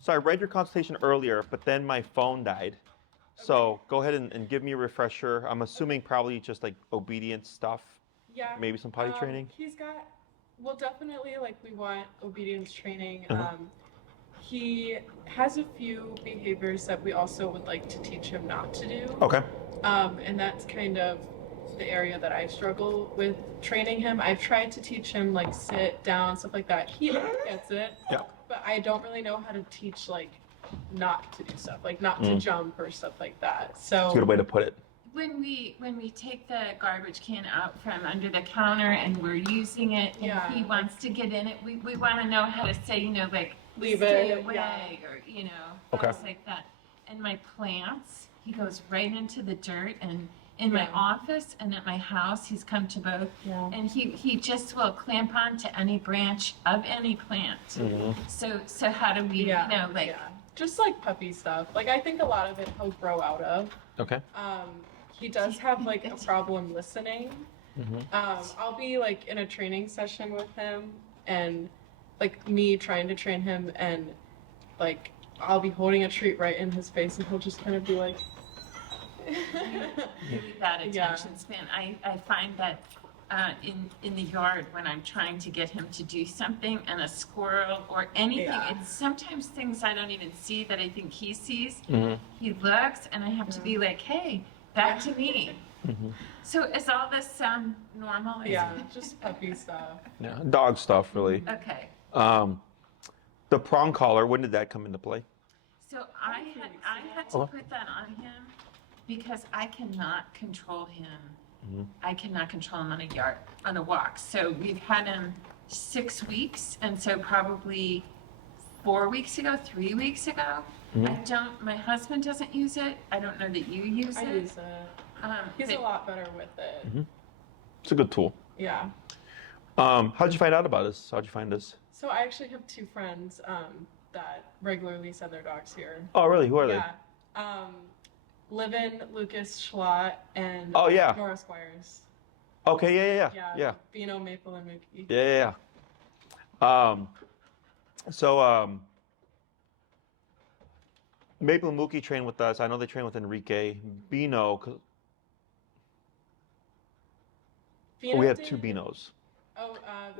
So I read your consultation earlier, but then my phone died. So go ahead and give me a refresher. I'm assuming probably just like obedience stuff, Yeah. maybe some potty training. He's got, well, definitely, like, we want obedience training. Uh-huh. He has a few behaviors that we also would like to teach him not to do. Okay. And that's kind of the area that I struggle with training him. I've tried to teach him, like, sit down, stuff like that. He gets it. Yeah. But I don't really know how to teach, like, not to do stuff, like not to jump or stuff like that. That's a good way to put it. When we take the garbage can out from under the counter and we're using it, and he wants to get in it, we want to know how to say, like, leave stay it away, or things like that. And my plants, he goes right into the dirt, and in my office and at my house, he's come to both, and he just will clamp on to any branch of any plant. So how do we just like puppy stuff, like I think a lot of it he'll grow out of. Okay. He does have like a problem listening. I'll be like in a training session with him, and like me trying to train him, and like I'll be holding a treat right in his face, and he'll just kind of be like really bad attention span. I find that in the yard when I'm trying to get him to do something, and a squirrel or anything, it's sometimes things I don't even see that I think he sees. He looks, and I have to be like, hey, back to me. So is all this sound normal? Just puppy stuff. Yeah, dog stuff really. Okay. The prong collar, when did that come into play? So I had to put that on him because I cannot control him. I cannot control him on a walk. So we've had him 6 weeks, and so probably 4 weeks ago, 3 weeks ago. My husband doesn't use it. I don't know that you use it. I use it. He's a lot better with it. It's a good tool. Yeah. How'd you find out about this? How'd you find this? So I actually have two friends that regularly send their dogs here. Oh, really? Who are they? Livin, Lucas Schlott, and Nora Squires. Okay, yeah. Bino, Maple, and Mookie. Yeah. Maple and Mookie train with us. I know they train with Enrique. Bino, we have two Binos.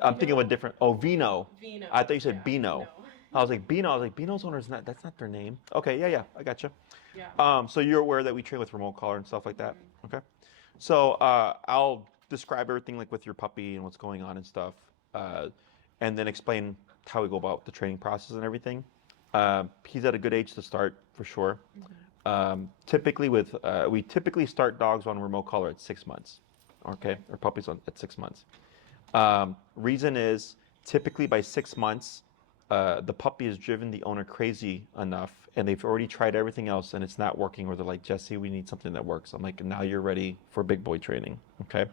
I'm thinking of a different. Oh, Vino. Vino. I thought you said Bino. No. I was like Bino. I was like Bino's owner's not. That's not their name. Okay, yeah. I gotcha. Yeah. So you're aware that we train with remote collar and stuff like that. Okay. So I'll describe everything like with your puppy and what's going on and stuff, and then explain how we go about the training process and everything. He's at a good age to start for sure. Typically we typically start dogs on remote collar at 6 months. Okay, or puppies at 6 months. Reason is typically by 6 months, the puppy has driven the owner crazy enough, and they've already tried everything else, and it's not working. Or they're like, Jesse, we need something that works. I'm like, now you're ready for big boy training. Okay.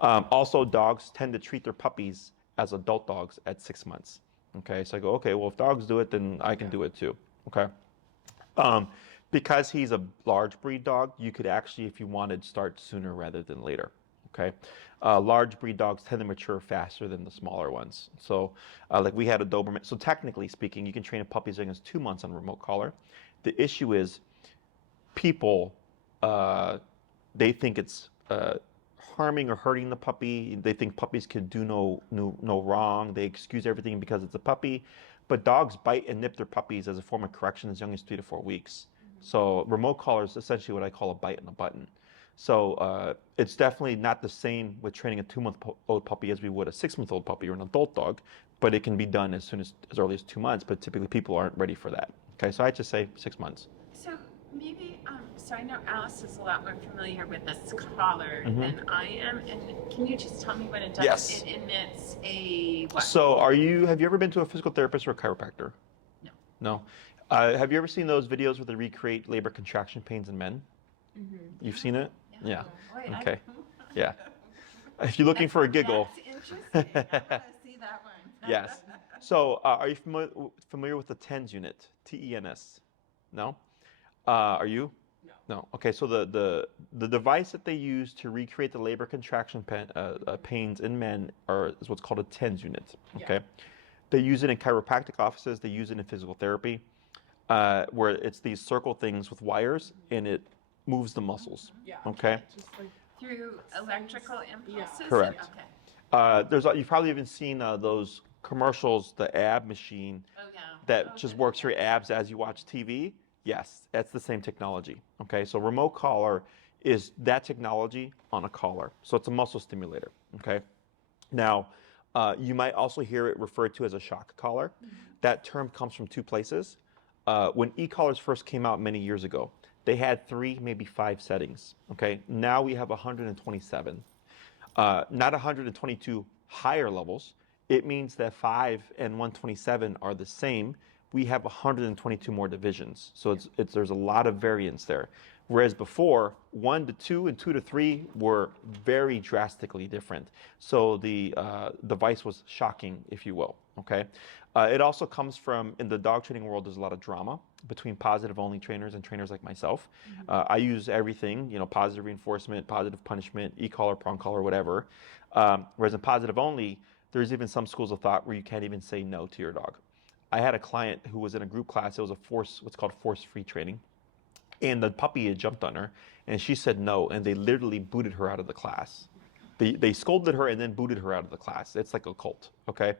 Also, dogs tend to treat their puppies as adult dogs at 6 months. Okay, so I go, okay, well, if dogs do it, then I can do it too. Okay. Because he's a large breed dog, you could actually, if you wanted, start sooner rather than later. Okay, large breed dogs tend to mature faster than the smaller ones. So, like we had a Doberman. So technically speaking, you can train a puppy as young as 2 months on remote collar. The issue is, people, they think it's harming or hurting the puppy. They think puppies can do no wrong. They excuse everything because it's a puppy. But dogs bite and nip their puppies as a form of correction as young as 3 to 4 weeks. So remote collar is essentially what I call a bite and a button. So it's definitely not the same with training a 2-month-old puppy as we would a 6-month-old puppy or an adult dog, but it can be done as early as 2 months. But typically people aren't ready for that. Okay, so I just say 6 months. So maybe, so I know Alice is a lot more familiar with this collar than I am, and can you just tell me what it does? Yes. It emits a what? So have you ever been to a physical therapist or a chiropractor? No. No. Have you ever seen those videos where they recreate labor contraction pains in men? You've seen it? Yeah. Boy, Okay. Yeah. If you're looking for a giggle. That's interesting. I want to see that one. Yes. So are you familiar with the TENS unit? TENS? No? Are you? No. Okay. So the device that they use to recreate the labor contraction pains in men is what's called a TENS unit. Okay. They use it in chiropractic offices. They use it in physical therapy, where it's these circle things with wires, and it moves the muscles. Yeah. Okay. Just like Through electrical impulses? Correct. Okay. You've probably even seen those commercials, the ab machine Oh, yeah. that just Okay. works your abs as you watch TV. Yes, that's the same technology. Okay, so remote collar is that technology on a collar. So it's a muscle stimulator. Okay. Now, you might also hear it referred to as a shock collar. That term comes from two places. When e-collars first came out many years ago, they had 3, maybe 5 settings. Okay, now we have 127. Not 122 higher levels. It means that 5 and 127 are the same. We have 122 more divisions. So there's a lot of variance there. Whereas before, 1 to 2 and 2 to 3 were very drastically different. So the device was shocking, if you will. Okay. It also comes from, in the dog training world, there's a lot of drama between positive only trainers and trainers like myself. I use everything, positive reinforcement, positive punishment, e-collar, prong collar, whatever. Whereas in positive only, there's even some schools of thought where you can't even say no to your dog. I had a client who was in a group class. It was what's called force-free training. And the puppy had jumped on her, and she said no, and they literally booted her out of the class. They scolded her and then booted her out of the class. It's like a cult, okay?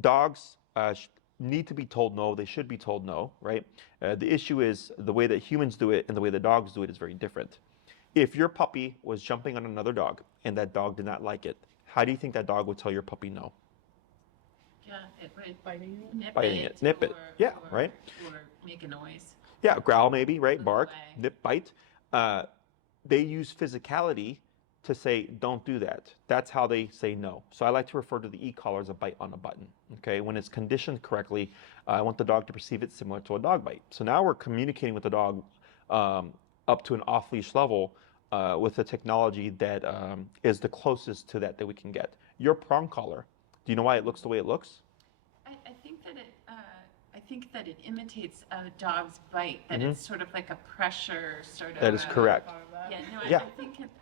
Dogs need to be told no. They should be told no, right? The issue is the way that humans do it and the way the dogs do it is very different. If your puppy was jumping on another dog and that dog did not like it, how do you think that dog would tell your puppy no? Yeah, it would biting it. Biting it, nip it. Yeah, right? Or make a noise. Yeah, growl maybe, right? Move Bark, away. nip, bite. They use physicality to say, don't do that. That's how they say no. So I like to refer to the e-collar as a bite on a button. Okay, when it's conditioned correctly, I want the dog to perceive it similar to a dog bite. So now we're communicating with the dog up to an off-leash level with a technology that is the closest to that we can get. Your prong collar, do you know why it looks the way it looks? I think that it imitates a dog's bite. That it's sort of like a pressure sort of. That is correct. Yeah, no, Yeah.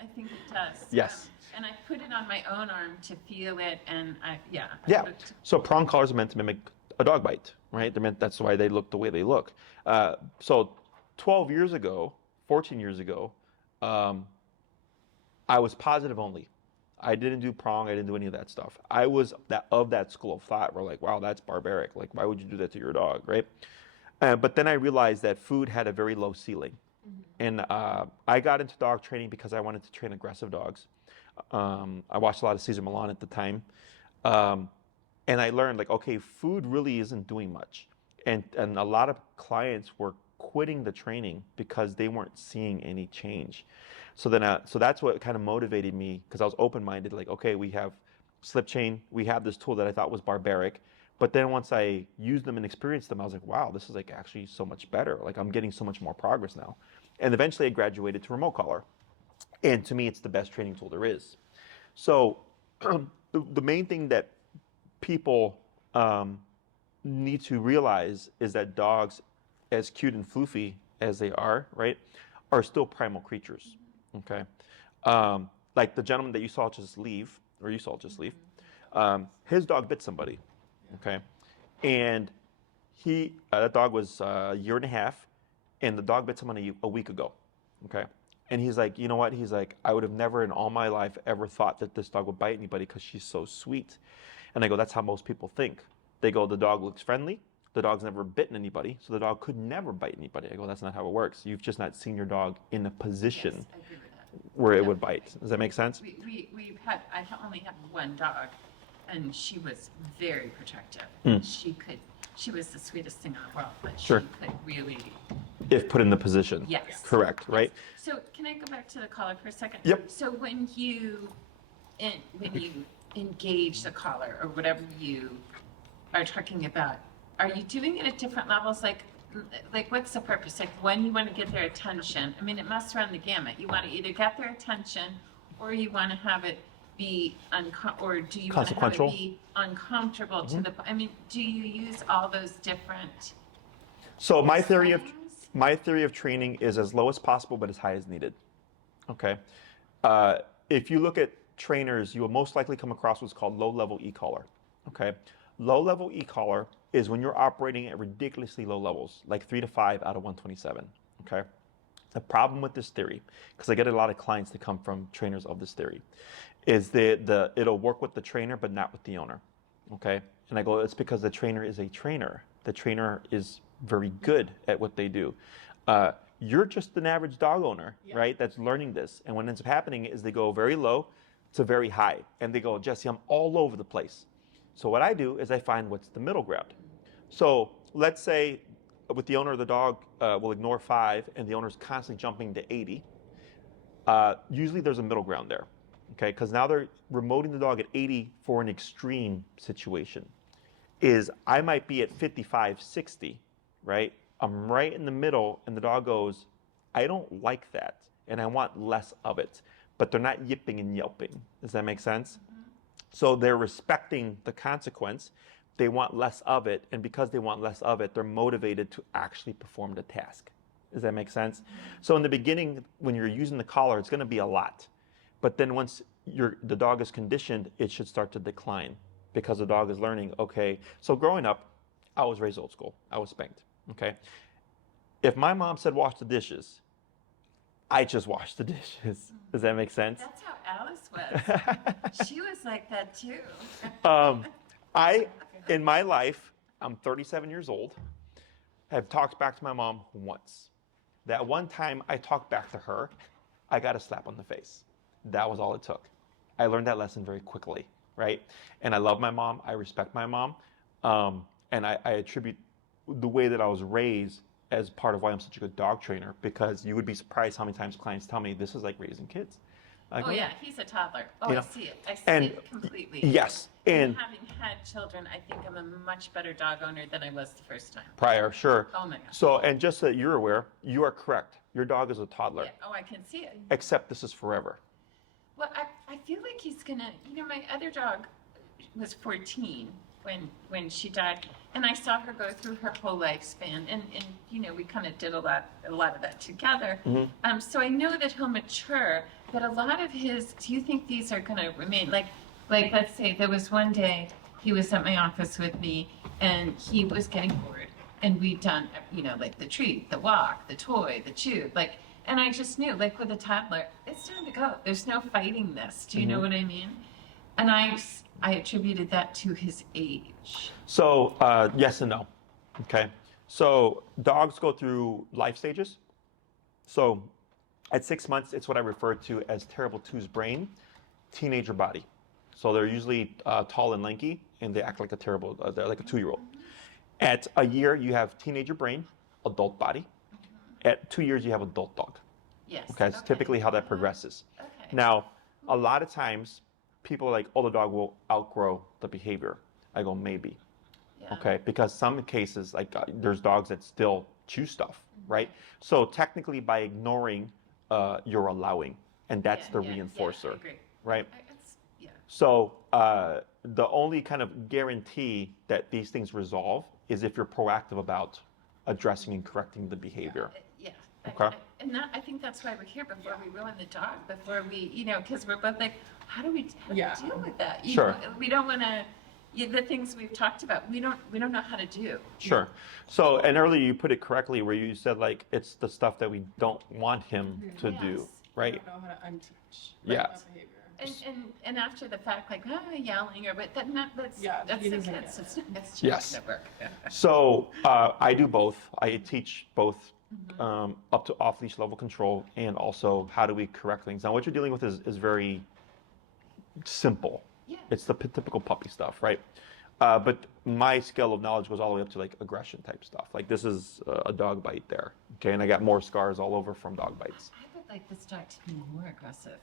I think it does. Yes. And I put it on my own arm to feel it, and Yeah. looked- So prong collars are meant to mimic a dog bite, right? That's why they look the way they look. So 12 years ago, 14 years ago, I was positive only. I didn't do prong. I didn't do any of that stuff. I was of that school of thought. We're like, wow, that's barbaric. Like, why would you do that to your dog, right? But then I realized that food had a very low ceiling. And I got into dog training because I wanted to train aggressive dogs. I watched a lot of Cesar Millan at the time. And I learned, like, okay, food really isn't doing much. And a lot of clients were quitting the training because they weren't seeing any change. So that's what kind of motivated me, because I was open-minded, like, okay, we have slip chain, we have this tool that I thought was barbaric. But then once I used them and experienced them, I was like, wow, this is like actually so much better. Like, I'm getting so much more progress now. And eventually I graduated to remote collar. And to me, it's the best training tool there is. So the main thing that people need to realize is that dogs, as cute and floofy as they are, right, are still primal creatures, okay? Like the gentleman that you saw just leave, his dog bit somebody, okay? And that dog was a year and a half, and the dog bit someone a week ago, okay? And he's like, you know what? He's like, I would have never in all my life ever thought that this dog would bite anybody because she's so sweet. And I go, that's how most people think. They go, the dog looks friendly. The dog's never bitten anybody, so the dog could never bite anybody. I go, that's not how it works. You've just not seen your dog in a position Yes, I agree with that. where it would bite. Does that make sense? I only have one dog, and she was very protective. She was the sweetest thing in the world, but Sure. she could really, If put in the position. yes. Correct, right? So can I go back to the collar for a second? Yep. So when you engage the collar or whatever you are talking about, are you doing it at different levels? Like what's the purpose? Like when you want to get their attention, I mean, it must run the gamut. You want to either get their attention or you want to have it be or do you want to have it Consequential. be uncomfortable to the, I mean, do you use all those different So my theory settings? of training is as low as possible, but as high as needed. Okay. If you look at trainers, you will most likely come across what's called low-level e-collar. Okay. low-level e-collar is when you're operating at ridiculously low levels, like 3 to 5 out of 127, okay? The problem with this theory, because I get a lot of clients that come from trainers of this theory, is that it'll work with the trainer but not with the owner, okay? And I go, it's because the trainer is a trainer. The trainer is very good at what they do. You're just an average dog owner, right, that's learning this. And what ends up happening is they go very low to very high. And they go, Jesse, I'm all over the place. So what I do is I find what's the middle ground. So let's say with the owner of the dog, we'll ignore 5, and the owner's constantly jumping to 80. Usually there's a middle ground there, okay? Because now they're remoting the dog at 80 for an extreme situation. I might be at 55, 60, right? I'm right in the middle, and the dog goes, I don't like that, and I want less of it. But they're not yipping and yelping. Does that make sense? Mm-hmm. So they're respecting the consequence. They want less of it, and because they want less of it, they're motivated to actually perform the task. Does that make sense? Mm-hmm. So in the beginning, when you're using the collar, it's going to be a lot. But then once the dog is conditioned, it should start to decline because the dog is learning, okay. So growing up, I was raised old school. I was spanked, okay? If my mom said wash the dishes, I just wash the dishes. Does that make sense? That's how Alice was. She was like that too. In my life, I'm 37 years old, have talked back to my mom once. That one time I talked back to her, I got a slap on the face. That was all it took. I learned that lesson very quickly, right? And I love my mom, I respect my mom, and I attribute the way that I was raised as part of why I'm such a good dog trainer, because you would be surprised how many times clients tell me this is like raising kids. Yeah, he's a toddler. Oh, I see it. I see it completely. Yes. And having had children, I think I'm a much better dog owner than I was the first time. Prior, sure. Oh my gosh. So, and just so that you're aware, you are correct. Your dog is a toddler. Yeah. Oh, I can see it. Except this is forever. Well, I feel like he's gonna, my other dog was 14 when she died, and I saw her go through her whole lifespan, and we kind of did a lot of that together. Mm-hmm. So I know that he'll mature, but a lot of his, do you think these are gonna remain? Like let's say there was one day he was at my office with me, and he was getting bored, and we'd done, like the treat, the walk, the toy, the chew, and I just knew, like with a toddler, it's time to go. There's no fighting this. Do you know what I mean? And I attributed that to his age. So yes and no. Okay. So dogs go through life stages. So at 6 months, it's what I refer to as terrible two's brain, teenager body. So they're usually tall and lanky, and they act like they're like a 2-year-old. At a year, you have teenager brain, adult body. At 2 years, you have adult dog. Yes. Okay, that's typically how that progresses. Okay. Now, a lot of times, people are like, oh, the dog will outgrow the behavior. I go, maybe. Yeah. Okay, because some cases, like there's dogs that still chew stuff, right? So technically, by ignoring, you're allowing, and that's the reinforcer, I agree. right? So the only kind of guarantee that these things resolve is if you're proactive about addressing and correcting the behavior. Yeah. Okay. I think that's why we're here, before we ruin the dog, before we, because we're both like, how do we deal with that? Sure. We don't want to. The things we've talked about, we don't know how to do. Sure. So, and earlier you put it correctly, where you said like it's the stuff that we don't want him to do, right? We don't know how to unteach that behavior. And after the fact, like yelling or but that's just yes. not work. So I do both. I teach both up to off-leash level control, and also how do we correct things. Now what you're dealing with is very simple. Yeah. It's the typical puppy stuff, right? But my scale of knowledge goes all the way up to like aggression type stuff. Like this is a dog bite there, okay? And I got more scars all over from dog bites. I would like this dog to be more aggressive.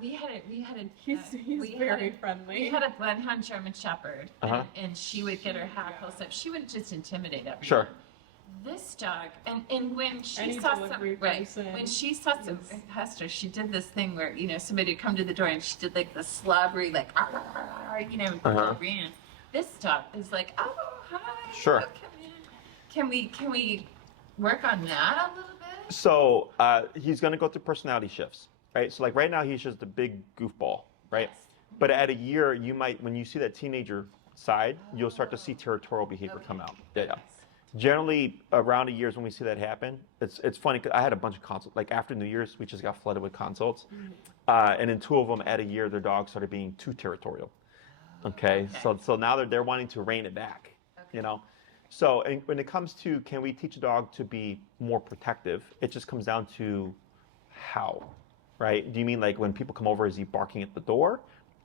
He's very friendly. We had a bloodhound German Shepherd, and she would get her hackles up. She would just intimidate everyone. Sure. This dog, and when she saw some Hester, she did this thing where somebody would come to the door and she did like the slobbery like ran. This dog is like, oh hi, sure. Come in. Can we work on that a little bit? So he's going to go through personality shifts, right? So like right now he's just a big goofball, right? Yes. But at a year, you might, when you see that teenager side, you'll start to see territorial behavior come out. Yeah. Generally, around a year is when we see that happen. It's funny because I had a bunch of consults. Like after New Year's, we just got flooded with consults, and in 2 of them at a year, their dogs started being too territorial. Okay, so now they're wanting to rein it back. You know, so and when it comes to can we teach a dog to be more protective, it just comes down to how, right? Do you mean like when people come over, is he barking at the door,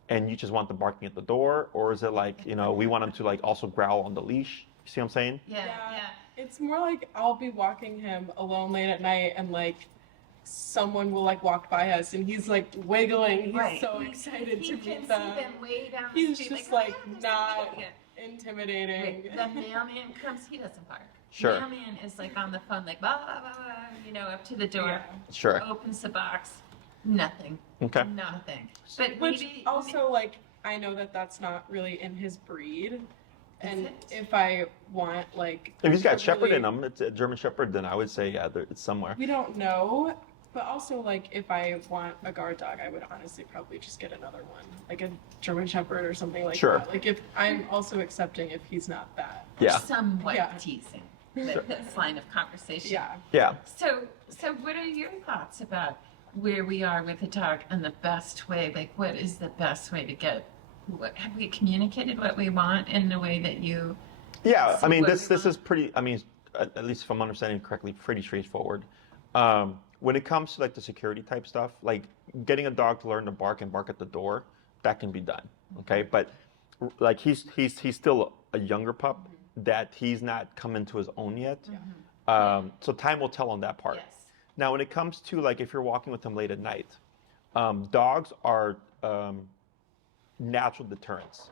and you just want them barking at the door, or is it like we want them to like also growl on the leash? You see what I'm saying? Yeah. It's more like I'll be walking him alone late at night and like someone will like walk by us and he's like wiggling. He's so excited to meet them. Way down the He's street, just like, like not intimidating. The mailman comes, he doesn't bark. Sure. Mailman is like on the phone, like blah blah blah, up to the door. Yeah. Sure. Opens the box, nothing. Okay. Nothing. But Which maybe also like I know that that's not really in his breed. And it? if I want like If he's got a Shepherd really- in him, it's a German Shepherd, then I would say it's somewhere. We don't know, but also like if I want a guard dog, I would honestly probably just get another one, like a German Shepherd or something like Sure. that. Like if I'm also accepting if he's not that. Yeah. somewhat Yeah. teasing this line of conversation. Yeah. Yeah. So what are your thoughts about where we are with the dog and the best way? Like, what is the best way to get? Have we communicated what we want in the way that you? Yeah, see I mean, what this we is pretty. I mean, at least if I'm understanding correctly, pretty straightforward. When it comes to like the security type stuff, like getting a dog to learn to bark and bark at the door, that can be done. Okay, but like he's still a younger pup that he's not come into his own yet. So time will tell on that part. Yes. Now, when it comes to like if you're walking with him late at night, dogs are natural deterrents.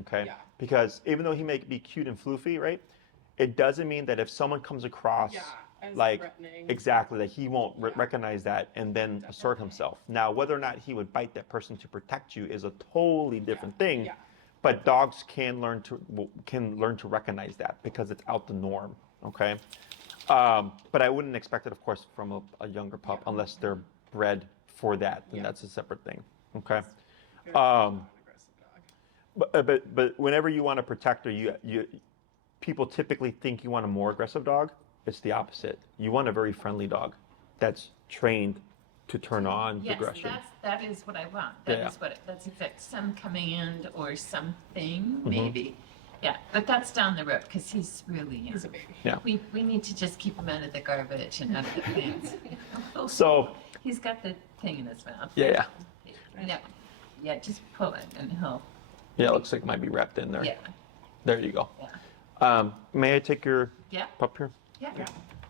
Okay, Yeah. because even though he may be cute and floofy, right, it doesn't mean that if someone comes across As like threatening. exactly that he won't Yeah. recognize that and then assert himself. Now, whether or not he would bite that person to protect you is a totally different thing. Yeah. But dogs can learn to recognize that because it's out the norm. Okay, but I wouldn't expect it, of course, from a younger pup unless they're bred for that. Then that's a separate thing. Okay. Very non-aggressive dog. But whenever you want to protect her, people typically think you want a more aggressive dog. It's the opposite. You want a very friendly dog that's trained to turn on Yes, aggression. that is what I want. That's exact some command or something maybe. Yeah, but that's down the road because he's really young. He's a baby. Yeah. We need to just keep him out of the garbage and out of the things. So He's got the thing in his mouth. yeah. Yeah, just pull it and he'll. Yeah, it looks like it might be wrapped in there. Yeah. There you go. Yeah. May I take your Yeah. pup here? Yeah.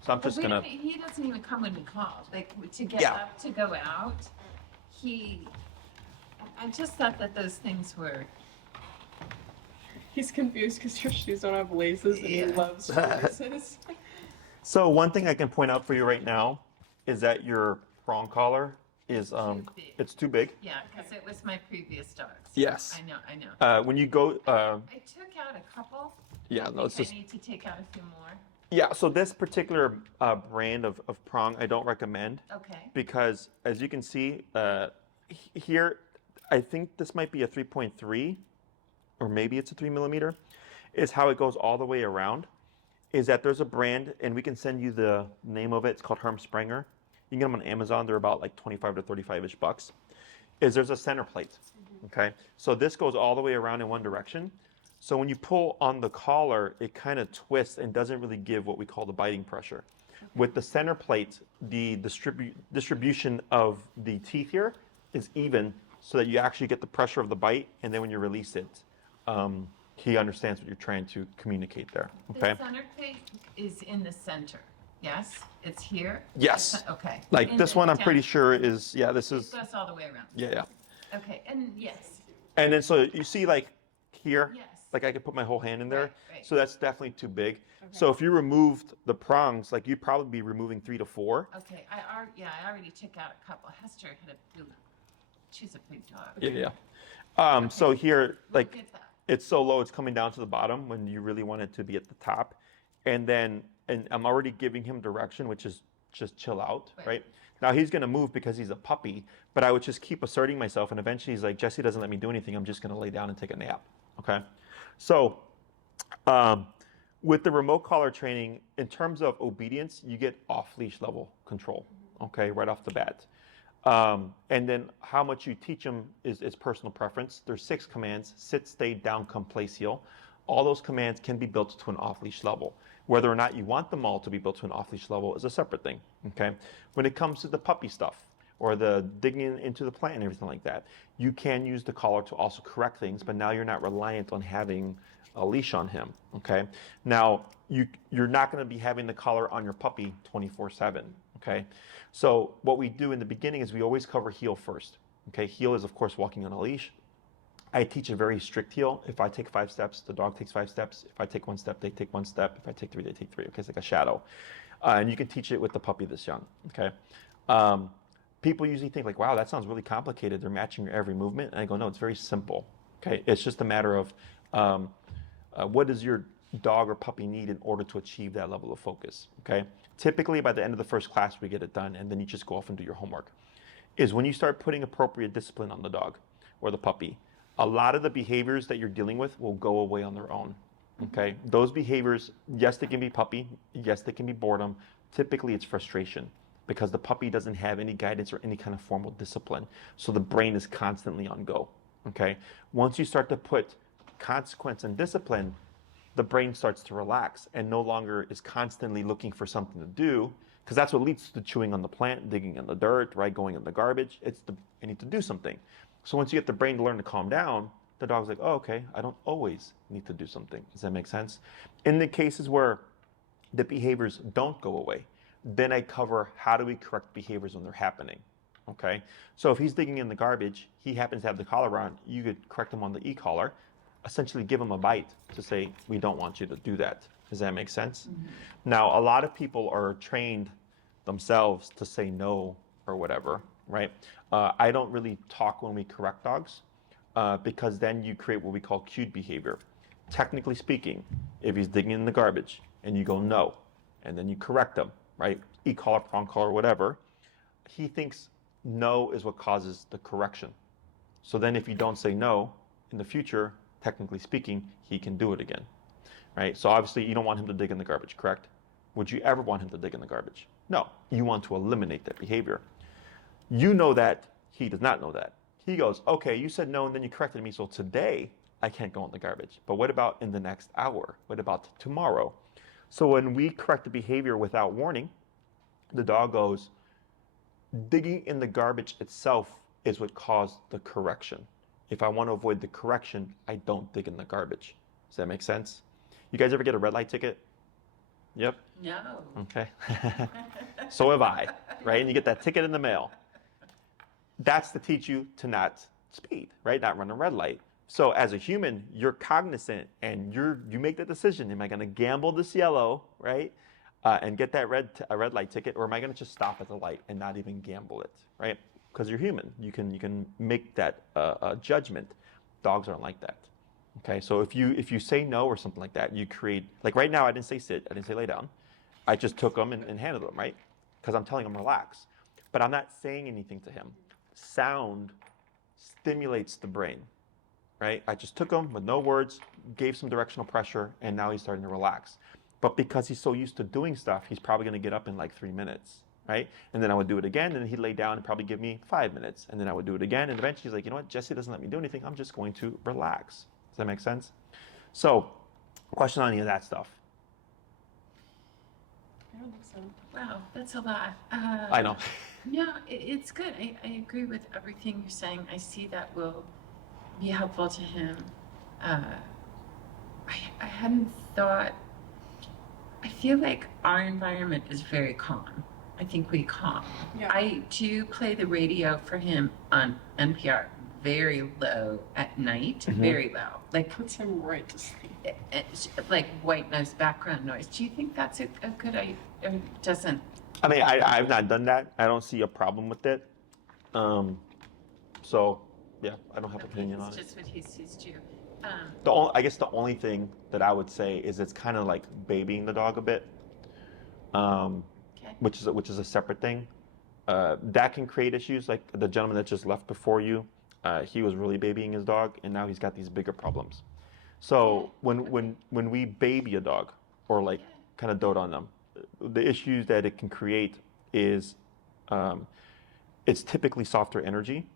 So I'm But just gonna. he doesn't even come when we call. Like to get Yeah. up to go out. I just thought that those things were. He's confused because your shoes don't have laces and he Yeah. loves laces. So one thing I can point out for you right now is that your prong collar is big. it's too big. Yeah, because it was my previous dogs. Yes. I know. When you go, I took out a couple. yeah, no, it's I just need to take out a few more. yeah. So this particular brand of prong, I don't recommend Okay. because as you can see here, I think this might be a 3.3, or maybe it's a 3 millimeter. Is how it goes all the way around. Is that there's a brand, and we can send you the name of it. It's called Hermsprenger. You can get them on Amazon. They're about like 25 to 35-ish bucks. Is there's a center plate, okay? So this goes all the way around in one direction. So when you pull on the collar, it kind of twists and doesn't really give what we call the biting pressure. With the center plate, the distribution of the teeth here is even, so that you actually get the pressure of the bite, and then when you release it, he understands what you're trying to communicate there. Okay. The center plate is in the center. Yes, it's here. Yes. Okay. Like And this then one, I'm down- pretty sure is this It is goes all the way around. yeah. Okay, and yes, And then so you see like here, yes. like I could put my whole hand in there. Right, right. So that's definitely too big. So if you removed the prongs, like you'd probably be removing 3 to 4. Okay, I already took out a couple. Hester had a blue. She's a big dog. Yeah. So here, like Look at that. it's so low, it's coming down to the bottom when you really want it to be at the top. And I'm already giving him direction, which is just chill out, right? Now he's gonna move because he's a puppy, but I would just keep asserting myself, and eventually he's like, Jesse doesn't let me do anything. I'm just gonna lay down and take a nap. Okay. So with the remote collar training, in terms of obedience, you get off-leash level control, okay, right off the bat. And then how much you teach them is personal preference. There's 6 commands: sit, stay, down, come, place, heel. All those commands can be built to an off-leash level. Whether or not you want them all to be built to an off-leash level is a separate thing, okay? When it comes to the puppy stuff or the digging into the plant and everything like that, you can use the collar to also correct things, but now you're not reliant on having a leash on him, okay? Now, you're not gonna be having the collar on your puppy 24/7, okay? So what we do in the beginning is we always cover heel first, okay? Heel is, of course, walking on a leash. I teach a very strict heel. If I take 5 steps, the dog takes 5 steps. If I take 1 step, they take 1 step. If I take 3, they take 3. Okay, it's like a shadow. And you can teach it with the puppy this young, okay? People usually think like, wow, that sounds really complicated. They're matching your every movement. And I go, no, it's very simple, okay? It's just a matter of what does your dog or puppy need in order to achieve that level of focus, okay? Typically, by the end of the first class, we get it done, and then you just go off and do your homework. Is when you start putting appropriate discipline on the dog or the puppy, a lot of the behaviors that you're dealing with will go away on their own, okay? Those behaviors, yes, they can be puppy. Yes, they can be boredom. Typically, it's frustration because the puppy doesn't have any guidance or any kind of formal discipline. So the brain is constantly on go, okay? Once you start to put consequence and discipline, the brain starts to relax and no longer is constantly looking for something to do, because that's what leads to chewing on the plant, digging in the dirt, right, going in the garbage. It's I need to do something. So once you get the brain to learn to calm down, the dog's like, oh, okay, I don't always need to do something. Does that make sense? In the cases where the behaviors don't go away, then I cover how do we correct behaviors when they're happening, okay? So if he's digging in the garbage, he happens to have the collar on, you could correct him on the e-collar, essentially give him a bite to say, we don't want you to do that. Does that make sense? Mm-hmm. Now, a lot of people are trained themselves to say no or whatever, right? I don't really talk when we correct dogs because then you create what we call cued behavior. Technically speaking, if he's digging in the garbage and you go no, and then you correct him, right? E-collar, prong collar, whatever, he thinks no is what causes the correction. So then if you don't say no, in the future, technically speaking, he can do it again, right? So obviously you don't want him to dig in the garbage, correct? Would you ever want him to dig in the garbage? No, you want to eliminate that behavior. You know that, he does not know that. He goes, okay, you said no and then you corrected me, so today I can't go in the garbage. But what about in the next hour? What about tomorrow? So when we correct the behavior without warning, the dog goes, digging in the garbage itself is what caused the correction. If I want to avoid the correction, I don't dig in the garbage. Does that make sense? You guys ever get a red light ticket? Yep. No. Okay. So have I, right? And you get that ticket in the mail. That's to teach you to not speed, right? Not run a red light. So as a human, you're cognizant and you make the decision. Am I going to gamble this yellow, right? And get that red light ticket, or am I going to just stop at the light and not even gamble it, right? Because you're human. You can make that judgment. Dogs aren't like that. Okay, so if you say no or something like that, you create, like right now I didn't say sit, I didn't say lay down. I just took them and handed them, right? Because I'm telling him relax. But I'm not saying anything to him. Sound stimulates the brain, right? I just took him with no words, gave some directional pressure, and now he's starting to relax. But because he's so used to doing stuff, he's probably going to get up in like 3 minutes, right? And then I would do it again, and then he'd lay down and probably give me 5 minutes. And then I would do it again, and eventually he's like, you know what, Jesse doesn't let me do anything. I'm just going to relax. Does that make sense? So, question on any of that stuff? I don't think so. Wow, that's a lot. I know. No, it's good. I agree with everything you're saying. I see that will be helpful to him. I hadn't thought, I feel like our environment is very calm. I think we calm. Yeah. I do play the radio for him on NPR very low at night, very low. Like Puts him right to sleep. it's like white noise background noise. Do you think that's a good idea? Or doesn't? I mean, I've not done that. I don't see a problem with it. So, yeah, I don't have an opinion on it. It's just what he's used to. I guess the only thing that I would say is it's kind of like babying the dog a bit, Okay. which is a separate thing. That can create issues. Like the gentleman that just left before you, he was really babying his dog, and now he's got these bigger problems. So when we baby a dog or like kind of dote on them, the issues that it can create is it's typically softer energy.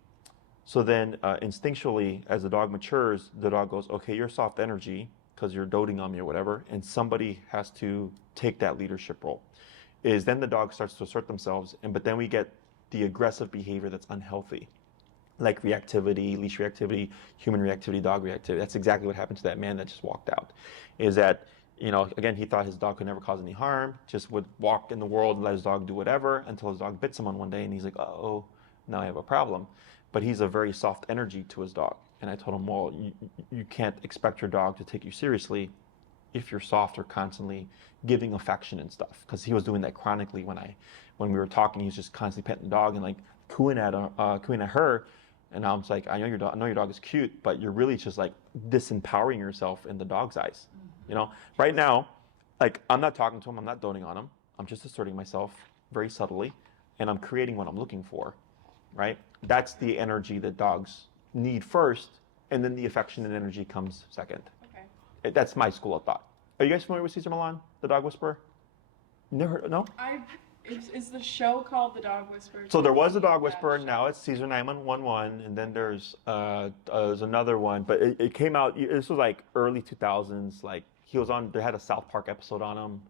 So then instinctually, as the dog matures, the dog goes, okay, you're soft energy because you're doting on me or whatever, and somebody has to take that leadership role. Is then the dog starts to assert themselves, but then we get the aggressive behavior that's unhealthy, like reactivity, leash reactivity, human reactivity, dog reactivity. That's exactly what happened to that man that just walked out. Is that, again, he thought his dog could never cause any harm, just would walk in the world and let his dog do whatever until his dog bit someone one day, and he's like, uh-oh, now I have a problem. But he's a very soft energy to his dog. And I told him, well, you can't expect your dog to take you seriously if you're soft or constantly giving affection and stuff. Because he was doing that chronically when we were talking. He was just constantly petting the dog and like cooing at her. And I was like, I know your dog is cute, but you're really just like disempowering yourself in the dog's eyes. Right now, like I'm not talking to him, I'm not doting on him. I'm just asserting myself very subtly, and I'm creating what I'm looking for, right? That's the energy that dogs need first, and then the affection and energy comes second. Okay. That's my school of thought. Are you guys familiar with Cesar Millan, the dog whisperer? Never heard? No? Is the show called The Dog Whisperer? So there was a dog whisperer, now it's Cesar 911, and then there's another one, but it came out, this was like early 2000s, like he was on, they had a South Park episode on him,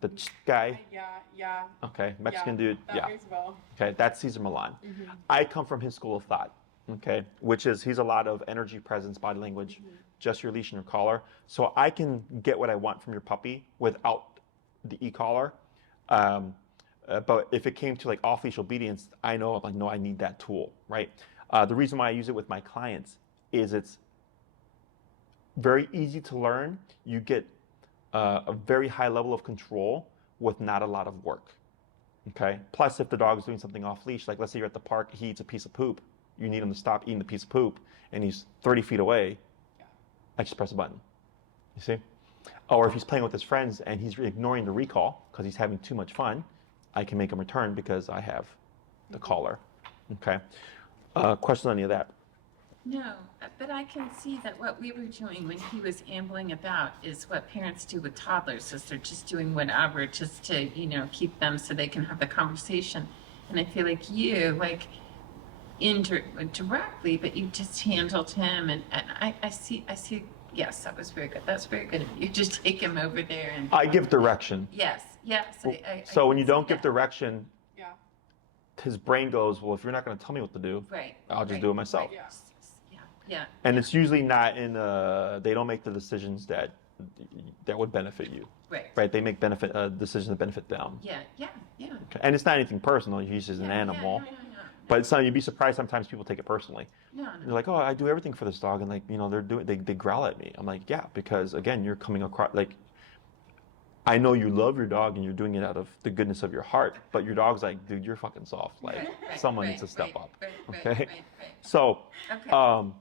the guy. Yeah. Okay, Mexican dude, that rings a bell. Okay, that's Cesar Millan. Mm-hmm. I come from his school of thought, okay, which is he's a lot of energy, presence, body language, just your leash and your collar. So I can get what I want from your puppy without the e-collar. But if it came to like off-leash obedience, I know I'm like, no, I need that tool, right? The reason why I use it with my clients is it's very easy to learn. You get a very high level of control with not a lot of work, okay? Plus, if the dog's doing something off-leash, like let's say you're at the park, he eats a piece of poop, you need him to stop eating the piece of poop, and he's 30 feet away, I just press a button, you see? Or if he's playing with his friends and he's ignoring the recall because he's having too much fun, I can make him return because I have the collar. Okay. Questions on any of that? No, but I can see that what we were doing when he was ambling about is what parents do with toddlers, is they're just doing whatever just to, keep them so they can have the conversation. And I feel like you, like, indirectly, but you just handled him, and I see. Yes, that was very good. That's very good of you. Just take him over there and. I give direction. Yes. So when you don't give direction, his brain goes, well, if you're not going to tell me what to do, I'll just do it myself. Right. Yeah. And it's usually not they don't make the decisions that would benefit you. Right. They make decisions that benefit them. Yeah. Okay. And it's not anything personal. He's just an animal. Yeah. But you'd be surprised sometimes people take it personally. No. They're like, oh, I do everything for this dog, and like, they growl at me. I'm like, yeah, because again, you're coming across like, I know you love your dog and you're doing it out of the goodness of your heart, but your dog's like, dude, you're fucking soft. Like, someone needs to step up. Okay. Right. So, Can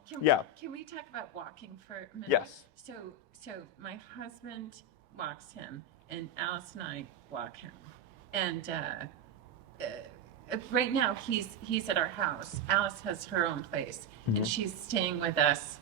we talk about walking for a minute? Yes. So my husband walks him, and Alice and I walk him, and right now he's at our house. Alice has her own place, and she's staying with us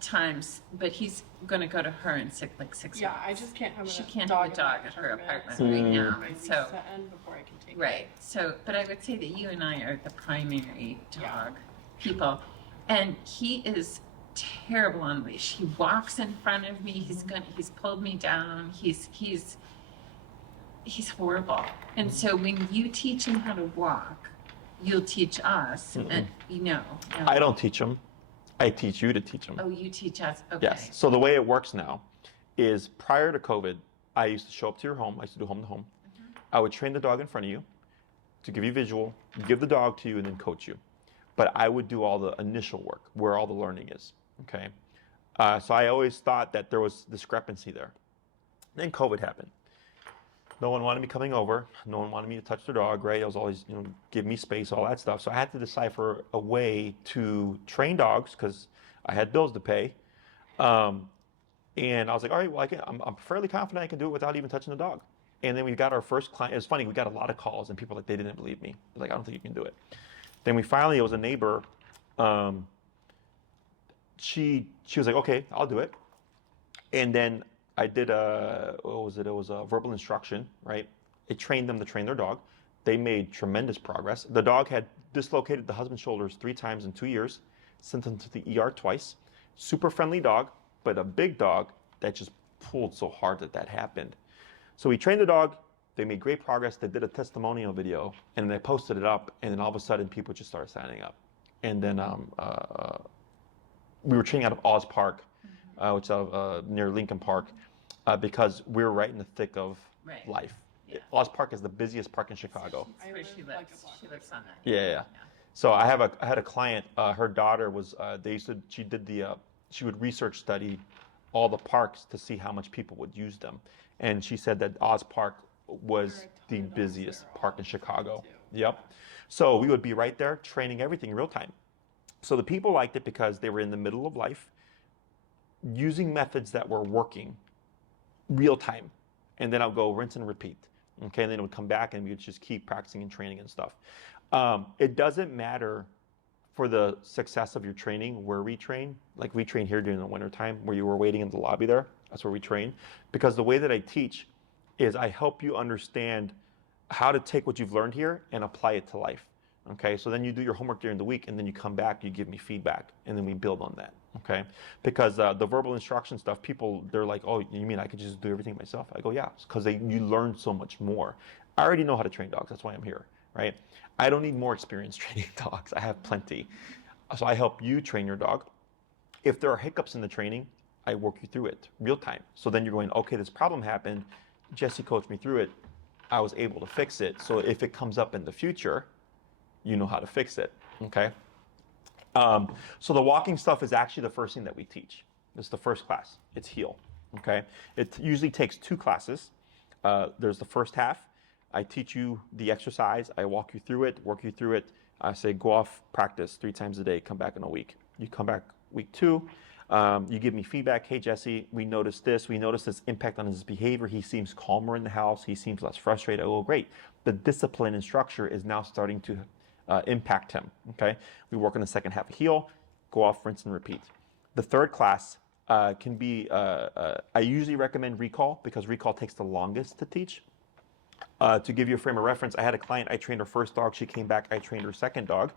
times, but he's going to go to her in 6 months. Yeah, I just can't have she can't have a dog at her apartment right now. So before I can take right. So, but I would say that you and I are the primary dog people, and he is terrible on leash. He walks in front of me. He's pulled me down. He's horrible. And so when you teach him how to walk, you'll teach us. And I don't teach him. I teach you to teach him. Oh, you teach us. Okay. Yes. So the way it works now is prior to COVID, I used to show up to your home. I used to do home to home. I would train the dog in front of you to give you visual, give the dog to you, and then coach you. But I would do all the initial work where all the learning is. Okay. So I always thought that there was discrepancy there. Then COVID happened. No one wanted me coming over. No one wanted me to touch their dog, right? I was always, give me space, all that stuff. So I had to decipher a way to train dogs because I had bills to pay. And I was like, all right, well, I'm fairly confident I can do it without even touching the dog. And then we got our first client. It was funny. We got a lot of calls and people they didn't believe me. They're like, I don't think you can do it. Then it was a neighbor. she was like, okay, I'll do it. And then I did what was it? It was a verbal instruction, right? I trained them to train their dog. They made tremendous progress. The dog had dislocated the husband's shoulders 3 times in 2 years, sent him to the ER twice. Super friendly dog, but a big dog that just pulled so hard that happened. So we trained the dog. They made great progress. They did a testimonial video, and they posted it up. And then all of a sudden, people just started signing up. And then we were training out of Oz Park, which is near Lincoln Park, because we're right in the thick of life. Yeah. Oz Park is the busiest park in Chicago. That's where she lives. She lives on that. Yeah. So I had a client. Her daughter was. She would research study all the parks to see how much people would use them, and she said that Oz Park was the busiest park in Chicago. Yep. So we would be right there training everything in real time. So the people liked it because they were in the middle of life, using methods that were working real time. And then I'll go rinse and repeat. Okay, and then it would come back and we would just keep practicing and training and stuff. It doesn't matter for the success of your training where we train. Like we train here during the winter time where you were waiting in the lobby there. That's where we train. Because the way that I teach is I help you understand how to take what you've learned here and apply it to life. Okay, so then you do your homework during the week and then you come back, you give me feedback, and then we build on that. Okay, because the verbal instruction stuff, people, they're like, oh, you mean I could just do everything myself? I go, yeah, because you learn so much more. I already know how to train dogs. That's why I'm here, right? I don't need more experience training dogs. I have plenty. So I help you train your dog. If there are hiccups in the training, I work you through it real time. So then you're going, okay, this problem happened. Jesse coached me through it. I was able to fix it. So if it comes up in the future, you know how to fix it, okay? So the walking stuff is actually the first thing that we teach. It's the first class. It's heel, okay? It usually takes 2 classes. There's the first half. I teach you the exercise. I walk you through it, work you through it. I say, go off, practice 3 times a day, come back in a week. You come back week 2. You give me feedback. Hey, Jesse, we noticed this. We noticed this impact on his behavior. He seems calmer in the house. He seems less frustrated. Oh, great. The discipline and structure is now starting to impact him, okay? We work on the second half of heel, go off, rinse, and repeat. The third class can be, I usually recommend recall because recall takes the longest to teach. To give you a frame of reference, I had a client, I trained her first dog, she came back, I trained her second dog.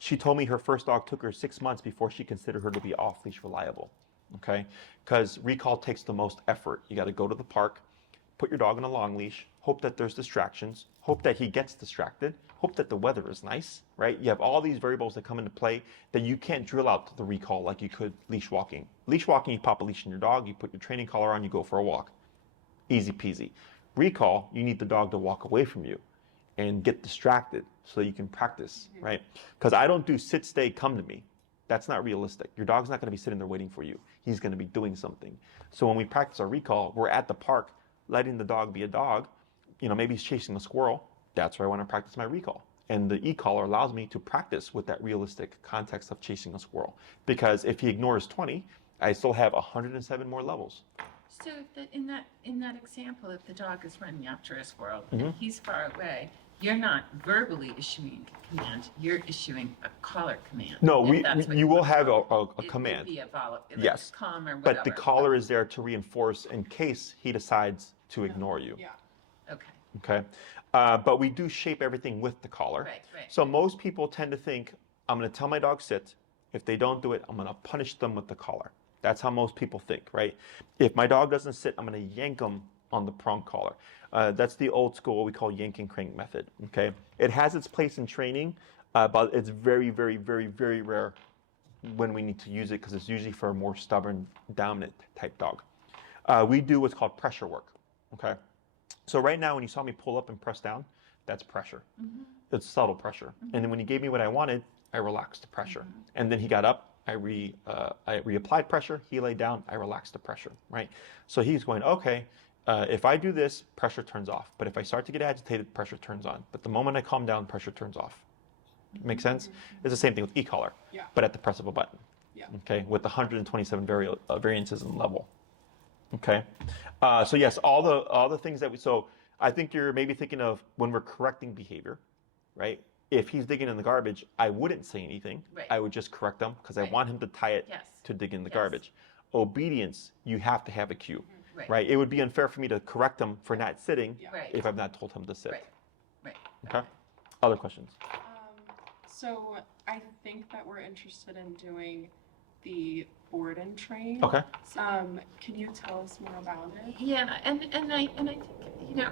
She told me her first dog took her 6 months before she considered her to be off-leash reliable, okay? Because recall takes the most effort. You gotta go to the park, put your dog on a long leash, hope that there's distractions, hope that he gets distracted, hope that the weather is nice, right? You have all these variables that come into play that you can't drill out to the recall like you could leash walking. Leash walking, you pop a leash in your dog, you put your training collar on, you go for a walk. Easy peasy. Recall, you need the dog to walk away from you and get distracted so you can practice, right? Because I don't do sit, stay, come to me. That's not realistic. Your dog's not gonna be sitting there waiting for you. He's gonna be doing something. So when we practice our recall, we're at the park, letting the dog be a dog. You know, maybe he's chasing a squirrel. That's where I want to practice my recall. And the e-collar allows me to practice with that realistic context of chasing a squirrel. Because if he ignores 20, I still have 107 more levels. So in that example, if the dog is running after a squirrel and he's far away, you're not verbally issuing a command. You're issuing a collar command. No, you will have a command. It would be a yes, calm or whatever. But the collar is there to reinforce in case he decides to ignore you. Yeah. Okay. Okay. But we do shape everything with the collar. Right. So most people tend to think, I'm going to tell my dog sit. If they don't do it, I'm going to punish them with the collar. That's how most people think, right? If my dog doesn't sit, I'm going to yank them on the prong collar. That's the old school, what we call yank and crank method, okay? It has its place in training, but it's very, very, very, very rare when we need to use it because it's usually for a more stubborn, dominant type dog. We do what's called pressure work, okay? So right now, when you saw me pull up and press down, that's pressure. It's subtle pressure. And then when he gave me what I wanted, I relaxed the pressure. And then he got up, I reapplied pressure, he laid down, I relaxed the pressure, right? So he's going, okay, if I do this, pressure turns off. But if I start to get agitated, pressure turns on. But the moment I calm down, pressure turns off. Make sense? It's the same thing with e-collar, but at the press of a button. Okay, with 127 variances in level. Okay, so yes, all the things that so I think you're maybe thinking of when we're correcting behavior, right? If he's digging in the garbage, I wouldn't say anything. Right. I would just correct him because I want him to tie it to dig in the Yes. garbage. Obedience, you have to have a cue, Right. right? It would be unfair for me to correct him for not sitting Yeah. Right. if I've not told him to sit. Right. Right. Okay. Other questions? So I think that we're interested in doing the board and train. Okay. Can you tell us more about it? Yeah, and I think, you know,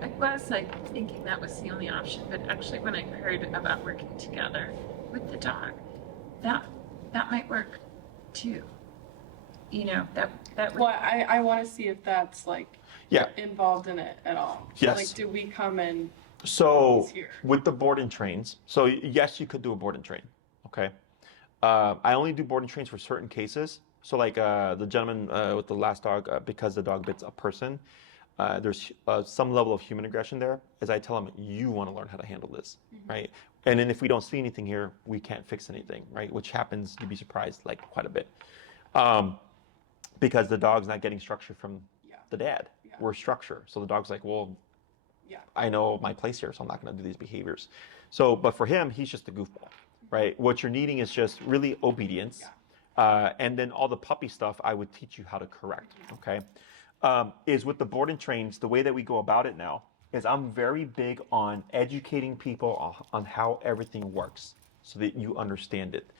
I was like thinking that was the only option, but actually when I heard about working together with the dog, that might work too. You know, that would. Well, I want to see if that's like Yeah. involved in it at all. Yes. Like, do we come in? So He's here. with the board and trains, so yes, you could do a board and train. Okay. I only do board and trains for certain cases. So like the gentleman with the last dog, because the dog bits a person, there's some level of human aggression there. As I tell him, you want to learn how to handle this, right? And then if we don't see anything here, we can't fix anything, right? Which happens, you'd be surprised, like quite a bit. Because the dog's not getting structure from the dad. Yeah. We're structure. So the dog's like, well, Yeah. I know my place here, so I'm not going to do these behaviors. So, but for him, he's just a goofball, right? What you're needing is just really obedience. And then all the puppy stuff, I would teach you how to correct, okay? Is with the board and trains, the way that we go about it now is I'm very big on educating people on how everything works so that you understand it.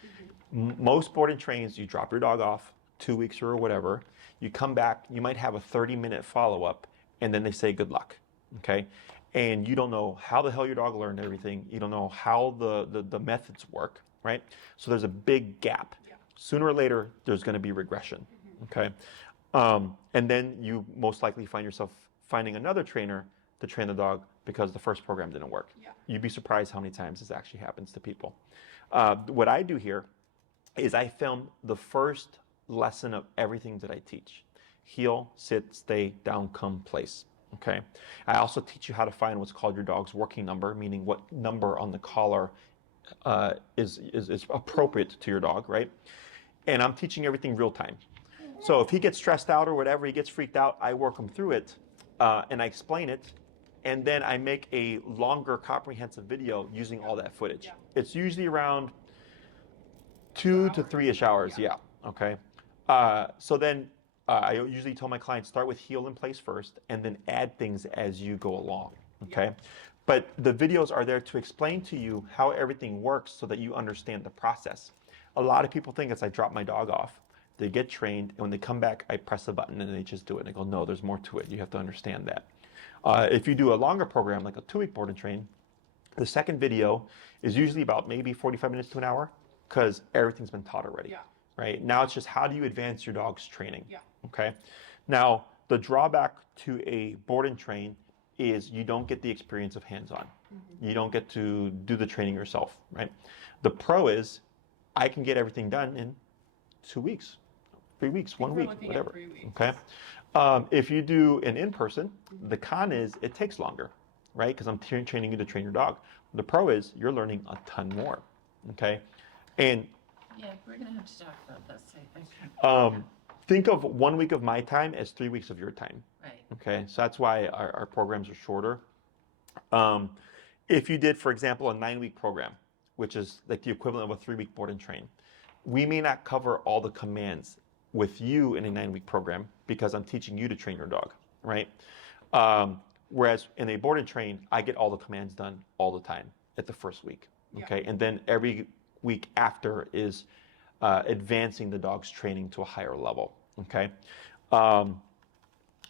Most board and trains, you drop your dog off 2 weeks or whatever, you come back, you might have a 30-minute follow-up, and then they say good luck, okay? And you don't know how the hell your dog learned everything. You don't know how the methods work, right? So there's a big gap. Sooner or later, there's going to be regression, okay? And then you most likely find yourself finding another trainer to train the dog because the first program didn't work. You'd be surprised how many times this actually happens to people. What I do here is I film the first lesson of everything that I teach. Heel, sit, stay, down, come, place. Okay. I also teach you how to find what's called your dog's working number, meaning what number on the collar is appropriate to your dog, right? And I'm teaching everything real time. So if he gets stressed out or whatever, he gets freaked out, I work him through it and I explain it. And then I make a longer comprehensive video using all that footage. It's usually around 2 to 3-ish hours. Yeah. Okay. So then I usually tell my clients start with heel in place first and then add things as you go along. Okay. But the videos are there to explain to you how everything works so that you understand the process. A lot of people think it's I drop my dog off, they get trained, and when they come back, I press a button and they just do it. And I go, no, there's more to it. You have to understand that. If you do a longer program, like a 2-week board and train, the second video is usually about maybe 45 minutes to an hour because everything's been taught already. Right? Now it's just how do you advance your dog's training? Okay. Now, the drawback to a board and train is you don't get the experience of hands-on. You don't get to do the training yourself, right? The pro is I can get everything done in 2 weeks, 3 weeks, 1 week, whatever. Okay. If you do an in-person, the con is it takes longer, right? Because I'm training you to train your dog. The pro is you're learning a ton more. Okay. And yeah, we're gonna have to talk about this. I think. Think of 1 week of my time as 3 weeks of your time. Right. Okay, so that's why our programs are shorter. If you did, for example, a 9-week program, which is like the equivalent of a 3-week board and train, we may not cover all the commands with you in a 9-week program because I'm teaching you to train your dog, right? Whereas in a board and train, I get all the commands done all the time at the first week. Okay, and then every week after is advancing the dog's training to a higher level. Okay.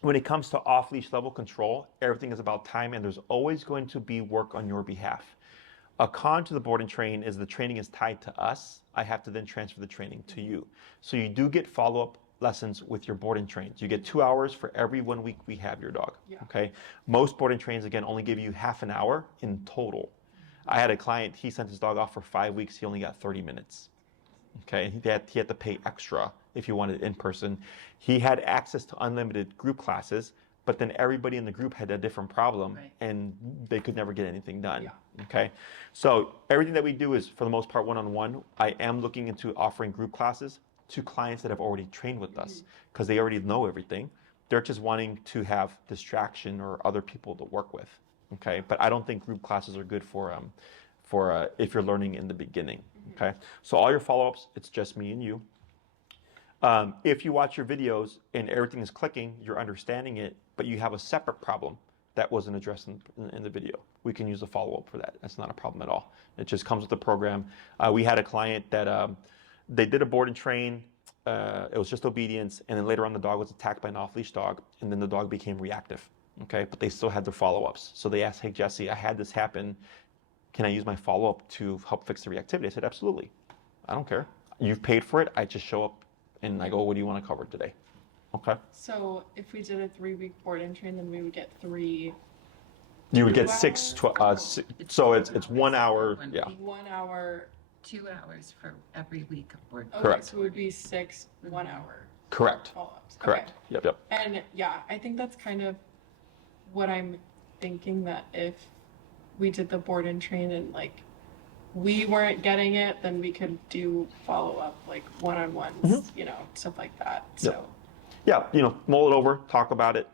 When it comes to off-leash level control, everything is about time, and there's always going to be work on your behalf. A con to the board and train is the training is tied to us. I have to then transfer the training to you. So you do get follow-up lessons with your board and trains. You get 2 hours for every 1 week we have your dog. Okay. Most board and trains, again, only give you half an hour in total. I had a client, he sent his dog off for 5 weeks. He only got 30 minutes. Okay, he had to pay extra if you wanted in person. He had access to unlimited group classes, but then everybody in the group had a different problem and they could never get anything done. Okay, so everything that we do is for the most part one-on-one. I am looking into offering group classes to clients that have already trained with us because they already know everything. They're just wanting to have distraction or other people to work with. Okay, but I don't think group classes are good for if you're learning in the beginning. Okay, so all your follow-ups, it's just me and you. If you watch your videos and everything is clicking, you're understanding it, but you have a separate problem that wasn't addressed in the video, we can use a follow-up for that. That's not a problem at all. It just comes with the program. We had a client that they did a board and train. It was just obedience, and then later on the dog was attacked by an off-leash dog, and then the dog became reactive. Okay, but they still had their follow-ups. So they asked, hey, Jesse, I had this happen. Can I use my follow-up to help fix the reactivity? I said, absolutely. I don't care. You've paid for it. I just show up and I go, what do you want to cover today? Okay. So if we did a 3-week board and train, then we would get 3. You would get 2 six, hours? so it's 1 hour, yeah. 1 hour. 2 hours for every week of board. Okay, Correct. so it would be 6 1-hour Correct. follow-ups. Correct. Okay. Yep. And yeah, I think that's kind of what I'm thinking, that if we did the board and train and like we weren't getting it, then we could do follow-up, like one-on-ones, stuff like that. So Yeah, mull it over, talk about it.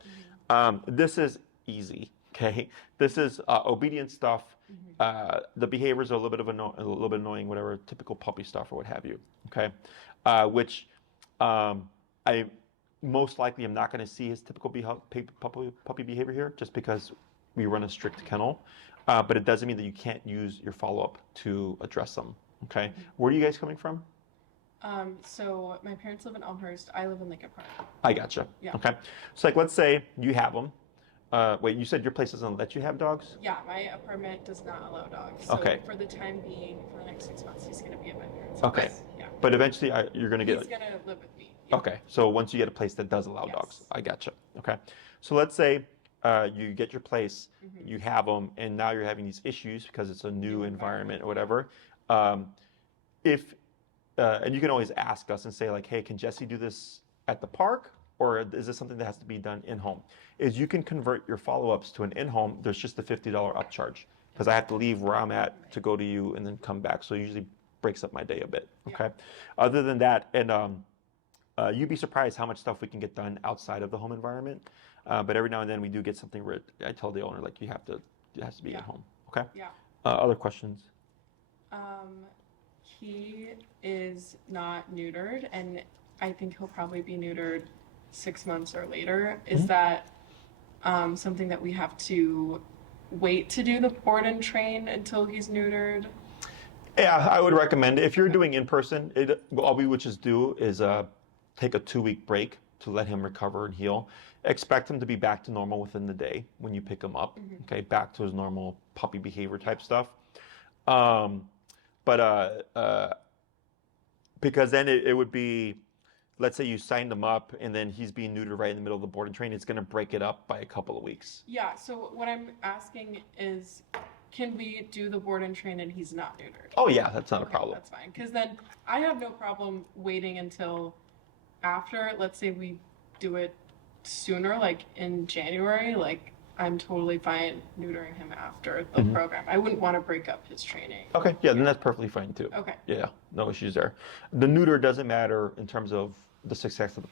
This is easy, okay? This is obedience stuff. The behaviors are a little bit annoying, whatever, typical puppy stuff or what have you, okay? Which I most likely am not going to see his typical puppy behavior here, just because we run a strict kennel. But it doesn't mean that you can't use your follow-up to address them, okay? Where are you guys coming from? So my parents live in Elmhurst. I live in Lincoln Park. I gotcha. Yeah. Okay. So like, let's say you have them. Wait, you said your place doesn't let you have dogs? Yeah, my apartment does not allow dogs. So Okay. for the time being, for the next 6 months, he's going to be at my parents' Okay. house. Yeah. But eventually you're going to get... He's going to live with me. Yeah. Okay. So once you get a place that does allow Yes. dogs. I gotcha. Okay. So let's say you get your place, you have them, and now you're having these issues because it's a new environment or whatever. And you can always ask us and say like, hey, can Jesse do this at the park? Or is this something that has to be done in-home? Is you can convert your follow-ups to an in-home. There's just a $50 upcharge because I have to leave where I'm at to go to you and then come back. So it usually breaks up my day a bit, okay? Other than that, and you'd be surprised how much stuff we can get done outside of the home environment. But every now and then we do get something where I tell the owner, like, it has to be at home, okay? Yeah. Other questions? He is not neutered, and I think he'll probably be neutered 6 months or later. Is that something that we have to wait to do the board and train until he's neutered? Yeah, I would recommend it. If you're doing in person, all we would just do is take a 2-week break to let him recover and heal. Expect him to be back to normal within the day when you pick him up. Okay, back to his normal puppy behavior type stuff. Because then it would be, let's say you signed him up and then he's being neutered right in the middle of the board and train, it's going to break it up by a couple of weeks. Yeah, so what I'm asking is, can we do the board and train and he's not neutered? Oh yeah, that's not a Okay, problem. That's fine, because then I have no problem waiting until after. Let's say we do it sooner, like in January, like I'm totally fine neutering him after the program. I wouldn't want to break up his training. Okay, yeah, then that's perfectly fine too. Okay. Yeah, no issues there. The neuter doesn't matter in terms of the success of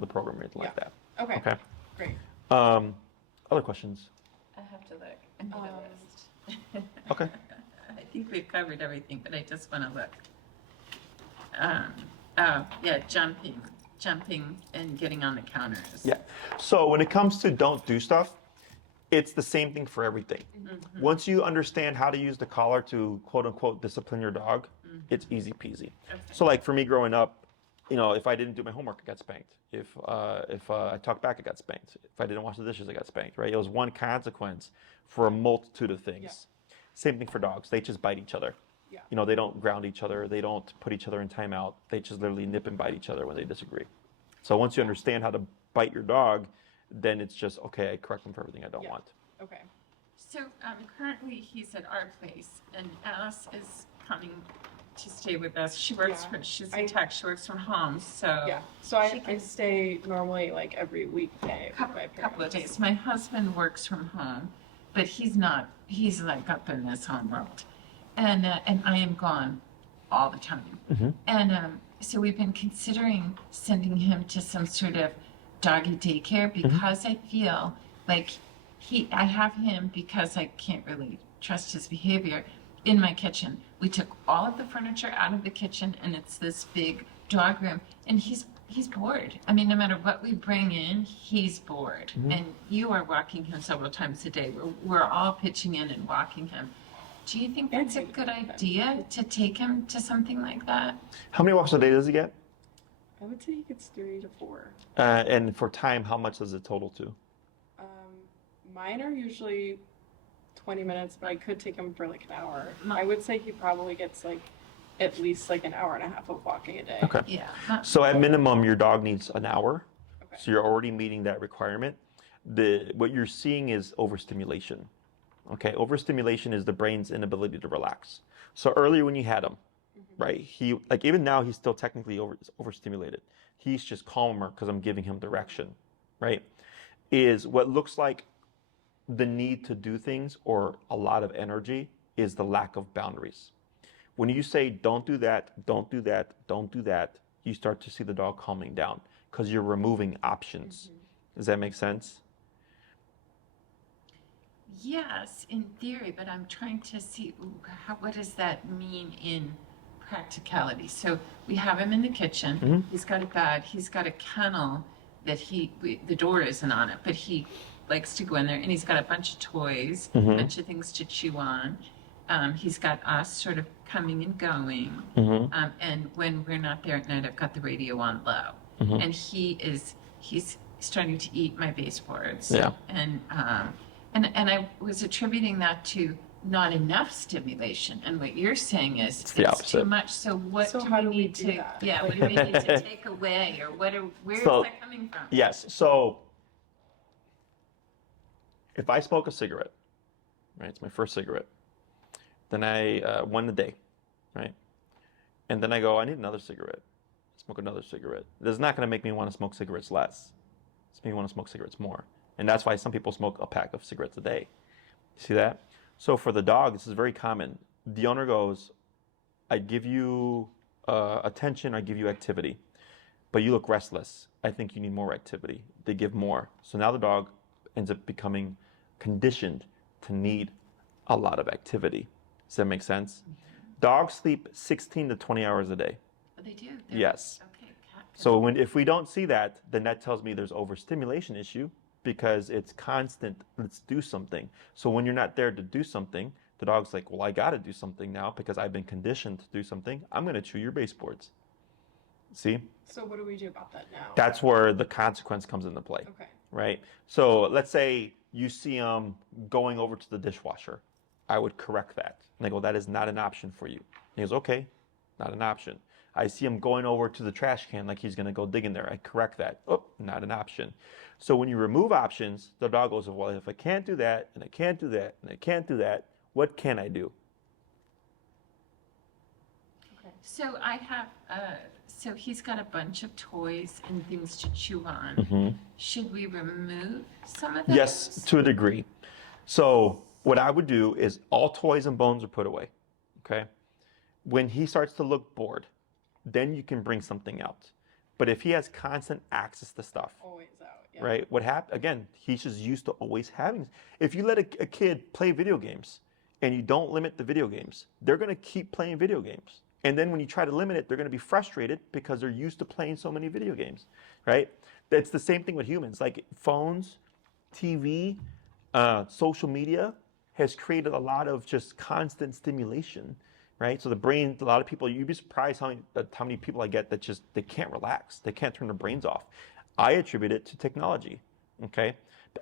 the program or anything like that. Okay. Okay. Great. Other questions? I have to look. I made a list. Okay. I think we've covered everything, but I just want to look. Yeah, jumping and getting on the counters. Yeah. So when it comes to don't do stuff, it's the same thing for everything. Once you understand how to use the collar to quote unquote discipline your dog, it's easy peasy. Okay. So like for me growing up, if I didn't do my homework, I got spanked. If I talked back, I got spanked. If I didn't wash the dishes, I got spanked, right? It was one consequence for a multitude of things. Yeah. Same thing for dogs. They just bite each other. Yeah. They don't ground each other. They don't put each other in timeout. They just literally nip and bite each other when they disagree. So once you understand how to bite your dog, then it's just, okay, I correct them for everything I don't want. Okay. So currently he's at our place, and Alice is coming to stay with us. She works she's a tech. She works from home, so Yeah. So she I can- stay normally like every weekday with my parents. couple of days. My husband works from home, but he's not. He's like up in his own world, and I am gone all the time. And so we've been considering sending him to some sort of doggy daycare because I feel like I have him because I can't really trust his behavior, in my kitchen. We took all of the furniture out of the kitchen, and it's this big dog room, and he's bored. I mean, no matter what we bring in, he's bored. And you are walking him several times a day. We're all pitching in and walking him. Do you think that's a good idea to take him to something like that? How many walks a day does he get? I would say he gets 3 to 4. And for time, how much does it total to? Mine are usually 20 minutes, but I could take him for like an hour. I would say he probably gets like at least like an hour and a half of walking a day. Okay. Yeah. So at minimum, your dog needs an hour. Okay. So you're already meeting that requirement. What you're seeing is overstimulation. Okay, overstimulation is the brain's inability to relax. So earlier when you had him, right, he, like even now he's still technically overstimulated. He's just calmer because I'm giving him direction, right? Is what looks like the need to do things or a lot of energy is the lack of boundaries. When you say, don't do that, don't do that, don't do that, you start to see the dog calming down because you're removing options. Does that make sense? Yes, in theory, but I'm trying to see what does that mean in practicality. So we have him in the kitchen. He's got a bed. He's got a kennel that the door isn't on it, but he likes to go in there, and he's got a bunch of toys, a bunch of things to chew on. He's got us sort of coming and going, and when we're not there at night, I've got the radio on low, and he's starting to eat my baseboards. Yeah. And I was attributing that to not enough stimulation, and what you're saying is the it's opposite. too much. So what So do how we do we need do to? that? Yeah, what do we need to take away, or where is So- that coming from? Yes. So if I smoke a cigarette, right, it's my first cigarette, then I one a day, right, and then I go, I need another cigarette. Smoke another cigarette. It's not going to make me want to smoke cigarettes less. It's making me want to smoke cigarettes more. And that's why some people smoke a pack of cigarettes a day. See that? So for the dog, this is very common. The owner goes, I give you attention, I give you activity, but you look restless. I think you need more activity. They give more. So now the dog ends up becoming conditioned to need a lot of activity. Does that make sense? Dogs sleep 16 to 20 hours a day. Oh, they do. Yes. Okay. So if we don't see that, then that tells me there's overstimulation issue because it's constant, let's do something. So when you're not there to do something, the dog's like, well, I got to do something now because I've been conditioned to do something. I'm going to chew your baseboards. See? So what do we do about that now? That's where the consequence comes into play, Okay. right? So let's say you see him going over to the dishwasher. I would correct that. And I go, that is not an option for you. And he goes, okay, not an option. I see him going over to the trash can like he's going to go dig in there. I correct that. Oh, not an option. So when you remove options, the dog goes, well, if I can't do that, and I can't do that, and I can't do that, what can I do? Okay. So I have, so he's got a bunch of toys and things to chew on. Should we remove some of those? Yes, to a degree. So what I would do is all toys and bones are put away, okay? When he starts to look bored, then you can bring something out. But if he has constant access to stuff, Always out. Yeah. right? What happened? Again, he's just used to always having. If you let a kid play video games and you don't limit the video games, they're going to keep playing video games. And then when you try to limit it, they're going to be frustrated because they're used to playing so many video games, right? It's the same thing with humans. Like phones, TV, social media has created a lot of just constant stimulation, right? So the brain, a lot of people, you'd be surprised how many people I get that just, they can't relax. They can't turn their brains off. I attribute it to technology, okay?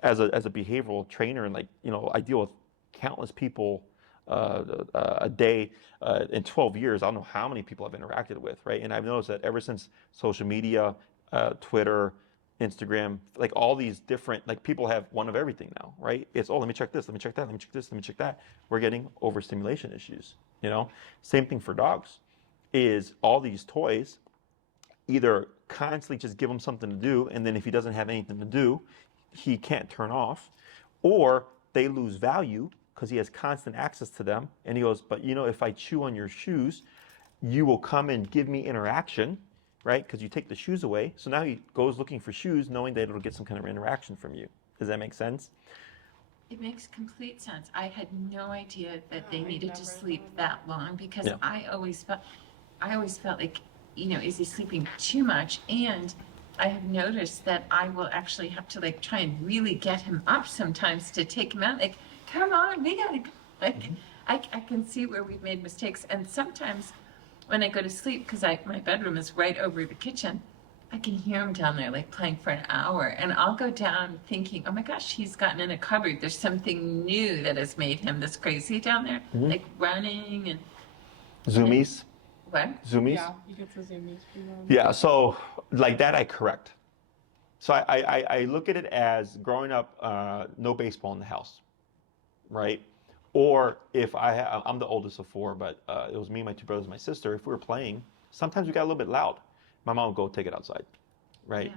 As a behavioral trainer, and like, you know, I deal with countless people a day. In 12 years, I don't know how many people I've interacted with, right? And I've noticed that ever since social media, Twitter, Instagram, like all these different, like people have one of everything now, right? It's, oh, let me check this, let me check that, let me check this, let me check that. We're getting overstimulation issues, you know? Same thing for dogs, is all these toys, either constantly just give him something to do, and then if he doesn't have anything to do, he can't turn off, or they lose value because he has constant access to them, and he goes, but you know, if I chew on your shoes, you will come and give me interaction, right? Because you take the shoes away. So now he goes looking for shoes, knowing that it'll get some kind of interaction from you. Does that make sense? It makes complete sense. I had no idea that they Oh, I needed to never sleep thought that long because Yeah. I always felt like, is he sleeping too much? And I have noticed that I will actually have to like try and really get him up sometimes to take him out. Like, come on, we gotta go. Like, I can see where we've made mistakes. And sometimes when I go to sleep, because my bedroom is right over the kitchen, I can hear him down there like playing for an hour, and I'll go down thinking, oh my gosh, he's gotten in a cupboard. There's something new that has made him this crazy down there, like running and Zoomies. what? Zoomies. Yeah, he gets his zoomies from them. Yeah, so like that I correct. So I look at it as growing up, no baseball in the house, right? Or if I'm the oldest of four, but it was me, my two brothers, and my sister. If we were playing, sometimes we got a little bit loud. My mom would go take it outside, right?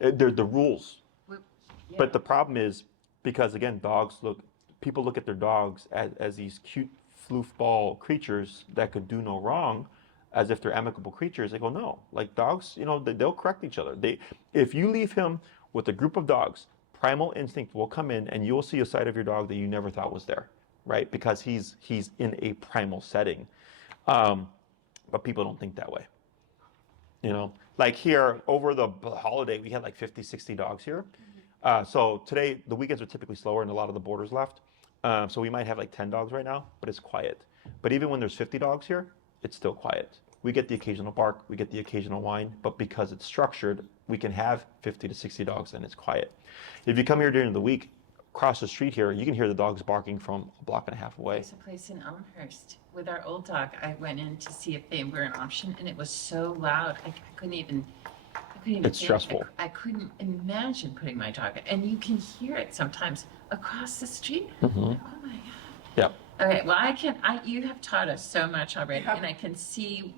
They're the rules. Well, yeah. But the problem is because again, people look at their dogs as these cute floofball creatures that could do no wrong, as if they're amicable creatures. They go, no, like dogs, they'll correct each other. If you leave him with a group of dogs, primal instinct will come in and you'll see a side of your dog that you never thought was there, right? Because he's in a primal setting. But people don't think that way. Like here over the holiday, we had like 50, 60 dogs here. So today, the weekends are typically slower and a lot of the boarders left. So we might have like 10 dogs right now, but it's quiet. But even when there's 50 dogs here, it's still quiet. We get the occasional bark, we get the occasional whine, but because it's structured, we can have 50 to 60 dogs and it's quiet. If you come here during the week, across the street here, you can hear the dogs barking from a block and a half away. There's a place in Elmhurst with our old dog. I went in to see if they were an option, and it was so loud. I couldn't even. It's think. stressful. I couldn't imagine putting my dog in, and you can hear it sometimes across the street. Mm-hmm. Oh my god. Yeah. Okay, well, you have taught us so much already, Yeah. and I can see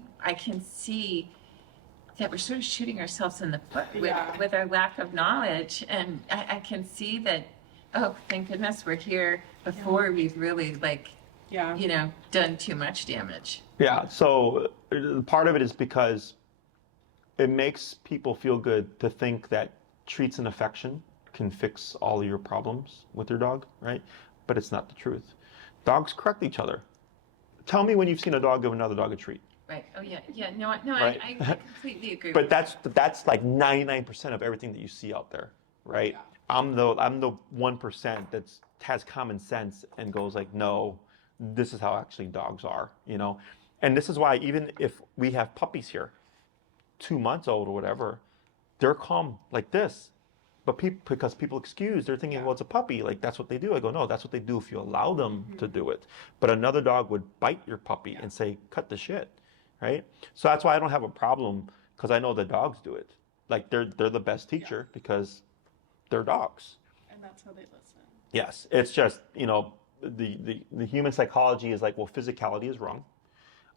that we're sort of shooting ourselves in the foot with our lack of knowledge, and I can see that. Oh, thank goodness we're here before we've really done too much damage. Yeah, so part of it is because it makes people feel good to think that treats and affection can fix all of your problems with your dog, right? But it's not the truth. Dogs correct each other. Tell me when you've seen a dog give another dog a treat. Right. Oh yeah. Yeah. No. Right. I completely agree. But that's like 99% of everything that you see out there, right? Yeah. I'm the 1% that has common sense and goes like, no, this is how actually dogs are, And this is why even if we have puppies here, 2 months old or whatever, they're calm like this. But because people excuse, they're thinking, well, it's a puppy, like that's what they do. I go, no, that's what they do if you allow them to do it. But another dog would bite your puppy and say, cut the shit, right? So that's why I don't have a problem, because I know the dogs do it. Like they're the best teacher because they're dogs. And that's how they listen. Yes, it's just, the human psychology is like, well, physicality is wrong.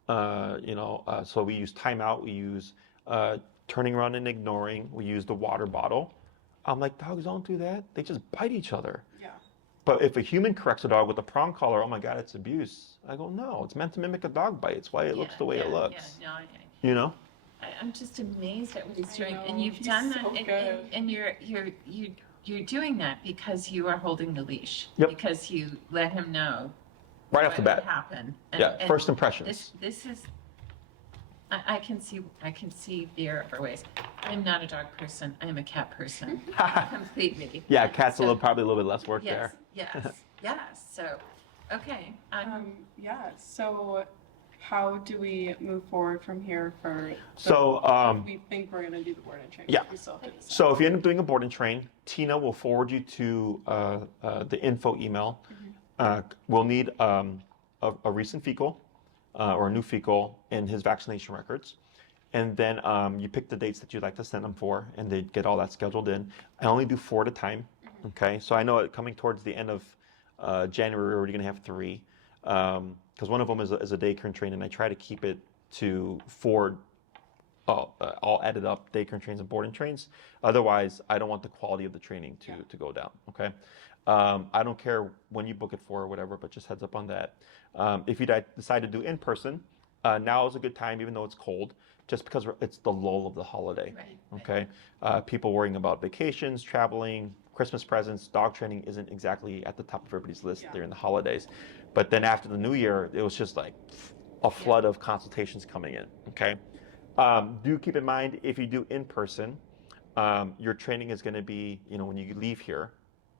So we use timeout, we use turning around and ignoring, we use the water bottle. I'm like, dogs don't do that. They just bite each other. Yeah. But if a human corrects a dog with a prong collar, oh my God, it's abuse. I go, no, it's meant to mimic a dog bite. It's why it looks the way it looks. Yeah, no, I'm just amazed at what he's doing, and you've done that, so and you're doing that because you are holding the leash, Yep. because you let him know Right off the bat. Happen. Yeah, first impressions. This is. I can see the error of our ways. I'm not a dog person. I am a cat person, completely. Yeah, cats So, probably a little bit less work yes, there. yes. So, okay. So how do we move forward from here we think we're going to do the board and train? Yeah. We still have to decide. So if you end up doing a board and train, Tina will forward you to the info email. We'll need a recent fecal or a new fecal and his vaccination records. And then you pick the dates that you'd like to send them for, and they get all that scheduled in. I only do 4 at a time. Okay, so I know coming towards the end of January, we're already going to have 3. Because one of them is a daycare and train, and I try to keep it to 4 all added up daycare and trains and boarding trains. Otherwise, I don't want the quality of the training to go down, okay? I don't care when you book it for or whatever, but just heads up on that. If you decide to do in person, now is a good time, even though it's cold, just because it's the lull of the holiday. Right. Okay, people worrying about vacations, traveling, Christmas presents, dog training isn't exactly at the top of everybody's list during the holidays. But then after the new year, it was just like a flood of consultations coming in. Okay, do keep in mind if you do in person, your training is going to be, when you leave here,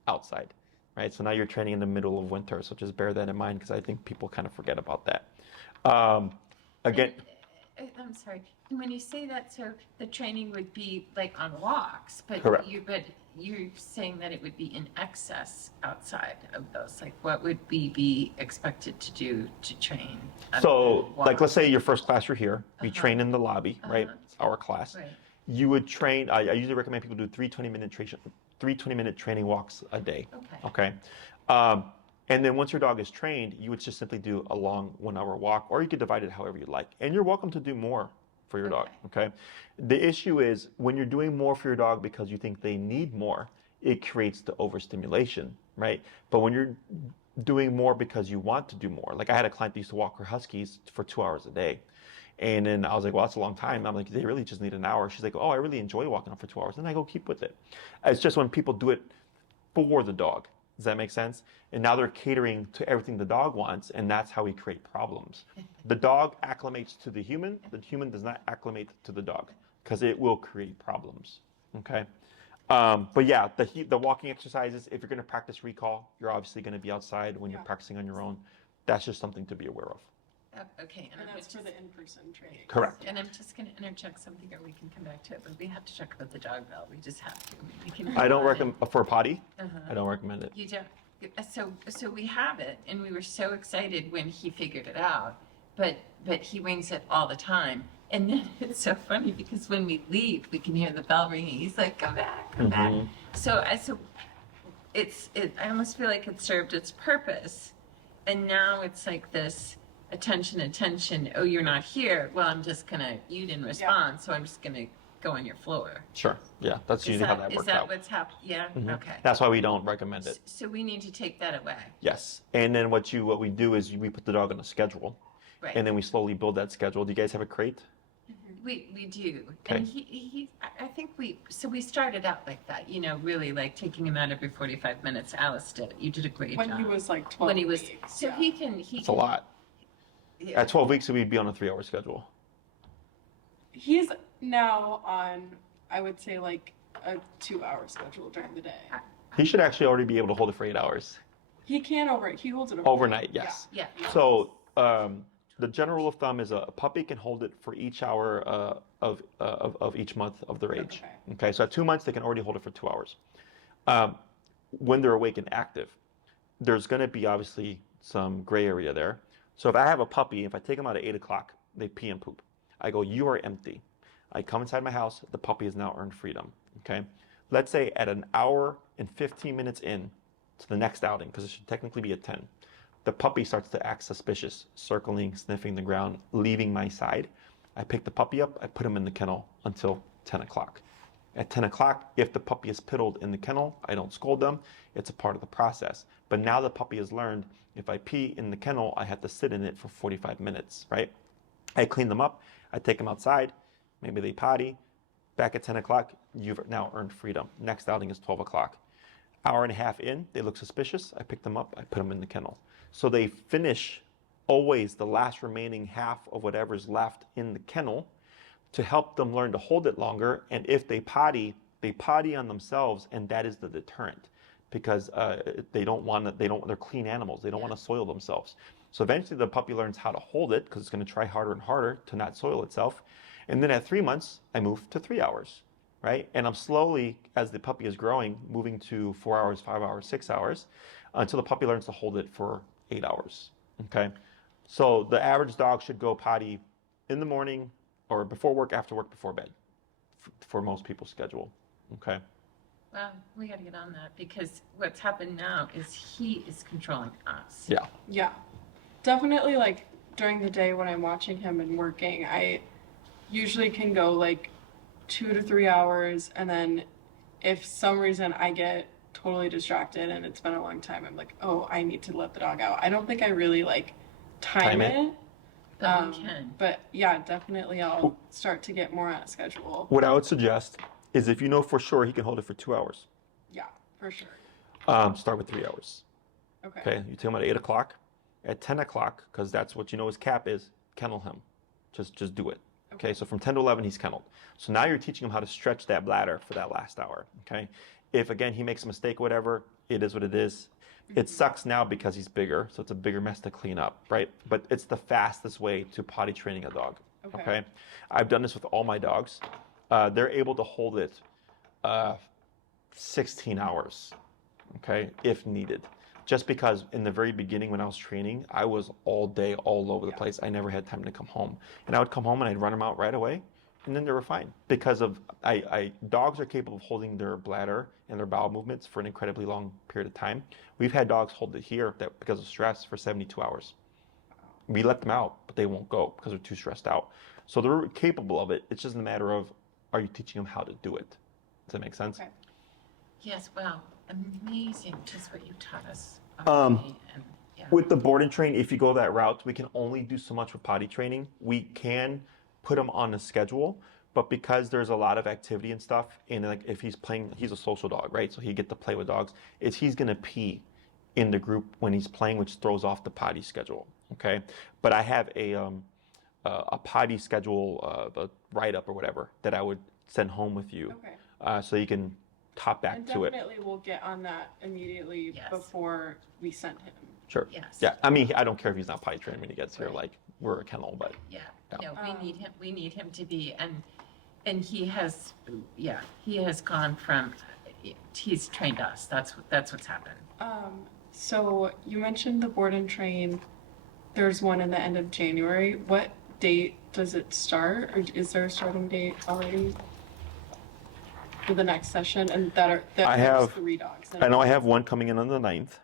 outside, right? So now you're training in the middle of winter, so just bear that in mind because I think people kind of forget about that. Again. I'm sorry. When you say that, so the training would be like on walks, but Correct. you're saying that it would be in excess outside of those. Like, what would we be expected to do to train? So, like, let's say your first class you're here. We train in the lobby, right? It's our class. Right. You would train. I usually recommend people do three 20-minute training walks a day. Okay. Okay. And then once your dog is trained, you would just simply do a long 1-hour walk, or you could divide it however you like. And you're welcome to do more for your dog, okay? The issue is when you're doing more for your dog because you think they need more, it creates the overstimulation, right? But when you're doing more because you want to do more, like I had a client that used to walk her huskies for 2 hours a day. And then I was like, well, that's a long time. I'm like, they really just need an hour. She's like, oh, I really enjoy walking them for 2 hours. And I go, keep with it. It's just when people do it for the dog. Does that make sense? And now they're catering to everything the dog wants, and that's how we create problems. The dog acclimates to the human does not acclimate to the dog, because it will create problems, okay? But yeah, the walking exercises, if you're gonna practice recall, you're obviously gonna be outside when you're practicing on your own. That's just something to be aware of. Okay. And that's for the in-person training. Correct. And I'm just going to interject something, or we can come back to it, but we have to talk about the dog bell. We just have to. We can I don't recommend, for a potty, I don't recommend it. You don't. So we have it, and we were so excited when he figured it out, but he wings it all the time. And then it's so funny because when we leave, we can hear the bell ringing. He's like, come back, come back. So I almost feel like it served its purpose. And now it's like this attention. Oh, you're not here. Well, you didn't respond, so I'm just going to go on your floor. Sure, yeah, that's usually how that works out. Is that what's happening? Yeah, okay. That's why we don't recommend it. So we need to take that away. Yes, and then what we do is we put the dog on a schedule, Right. and then we slowly build that schedule. Do you guys have a crate? We do. Okay. And I think we started out like that, really like taking him out every 45 minutes. Alice did it. You did a great job. When he was like 12 When he was, weeks, so he can. It's a lot. Yeah. At 12 weeks, we'd be on a 3-hour schedule. He's now on, I would say, like a 2-hour schedule during the day. He should actually already be able to hold it for 8 hours. He holds it Overnight, yes. Yeah. So the general rule of thumb is a puppy can hold it for each hour of each month of their age. Okay, so at 2 months, they can already hold it for 2 hours. When they're awake and active, there's going to be obviously some gray area there. So if I have a puppy, if I take them out at 8 o'clock, they pee and poop. I go, you are empty. I come inside my house, the puppy has now earned freedom, okay? Let's say at an hour and 15 minutes in to the next outing, because it should technically be at 10, the puppy starts to act suspicious, circling, sniffing the ground, leaving my side. I pick the puppy up, I put him in the kennel until 10 o'clock. At 10 o'clock, if the puppy is piddled in the kennel, I don't scold them. It's a part of the process. But now the puppy has learned if I pee in the kennel, I have to sit in it for 45 minutes, right? I clean them up. I take them outside. Maybe they potty. Back at 10 o'clock, you've now earned freedom. Next outing is 12 o'clock. Hour and a half in, they look suspicious. I pick them up. I put them in the kennel. So they finish always the last remaining half of whatever's left in the kennel to help them learn to hold it longer. And if they potty on themselves, and that is the deterrent because they're clean animals. They don't want to soil themselves. So eventually the puppy learns how to hold it because it's going to try harder and harder to not soil itself. And then at 3 months, I move to 3 hours, right? And I'm slowly, as the puppy is growing, moving to 4 hours, 5 hours, 6 hours, until the puppy learns to hold it for 8 hours, okay? So the average dog should go potty in the morning or before work, after work, before bed for most people's schedule, okay? Well, we got to get on that because what's happened now is he is controlling us. Yeah. Yeah. Definitely, like, during the day when I'm watching him and working, I usually can go, like, 2 to 3 hours, and then if some reason I get totally distracted and it's been a long time, I'm like, oh, I need to let the dog out. I don't think I really, like, time it. But we can. But yeah, definitely I'll start to get more on a schedule. What I would suggest is if you know for sure he can hold it for 2 hours, Yeah, for sure. start with 3 hours. Okay. Okay, you take him at 8 o'clock. At 10 o'clock, because that's what you know his cap is, kennel him. Just do it. Okay, so from 10 to 11, he's kenneled. So now you're teaching him how to stretch that bladder for that last hour. Okay, if again he makes a mistake, whatever, it is what it is. It sucks now because he's bigger, so it's a bigger mess to clean up, right? But it's the fastest way to potty training a dog. Okay, I've done this with all my dogs. They're able to hold it 16 hours, okay, if needed. Just because in the very beginning when I was training, I was all day, all over the place. I never had time to come home. And I would come home and I'd run them out right away, and then they were fine. Because of, dogs are capable of holding their bladder and their bowel movements for an incredibly long period of time. We've had dogs hold it here that because of stress for 72 hours. We let them out, but they won't go because they're too stressed out. So they're capable of it. It's just a matter of, are you teaching them how to do it? Does that make sense? Okay. Yes, well, amazing, just what you taught us. With the board and train, if you go that route, we can only do so much with potty training. We can put him on a schedule, but because there's a lot of activity and stuff, and like if he's playing, he's a social dog, right? So he get to play with dogs. He's gonna pee in the group when he's playing, which throws off the potty schedule. Okay, but I have a potty schedule, a write-up or whatever that I would send home with you, so you can top back And to it. definitely we'll get on that immediately before we send him. Sure. Yes. Yeah. I mean, I don't care if he's not potty trained when he gets here. Like we're a kennel, but Yeah, we need him. We need him to be, and he has, he has gone from. He's trained us. That's what's happened. So you mentioned the board and train. There's one in the end of January. What date does it start, or is there a starting date already for the next session? And I have 3 dogs. I know I have one coming in on the 9th.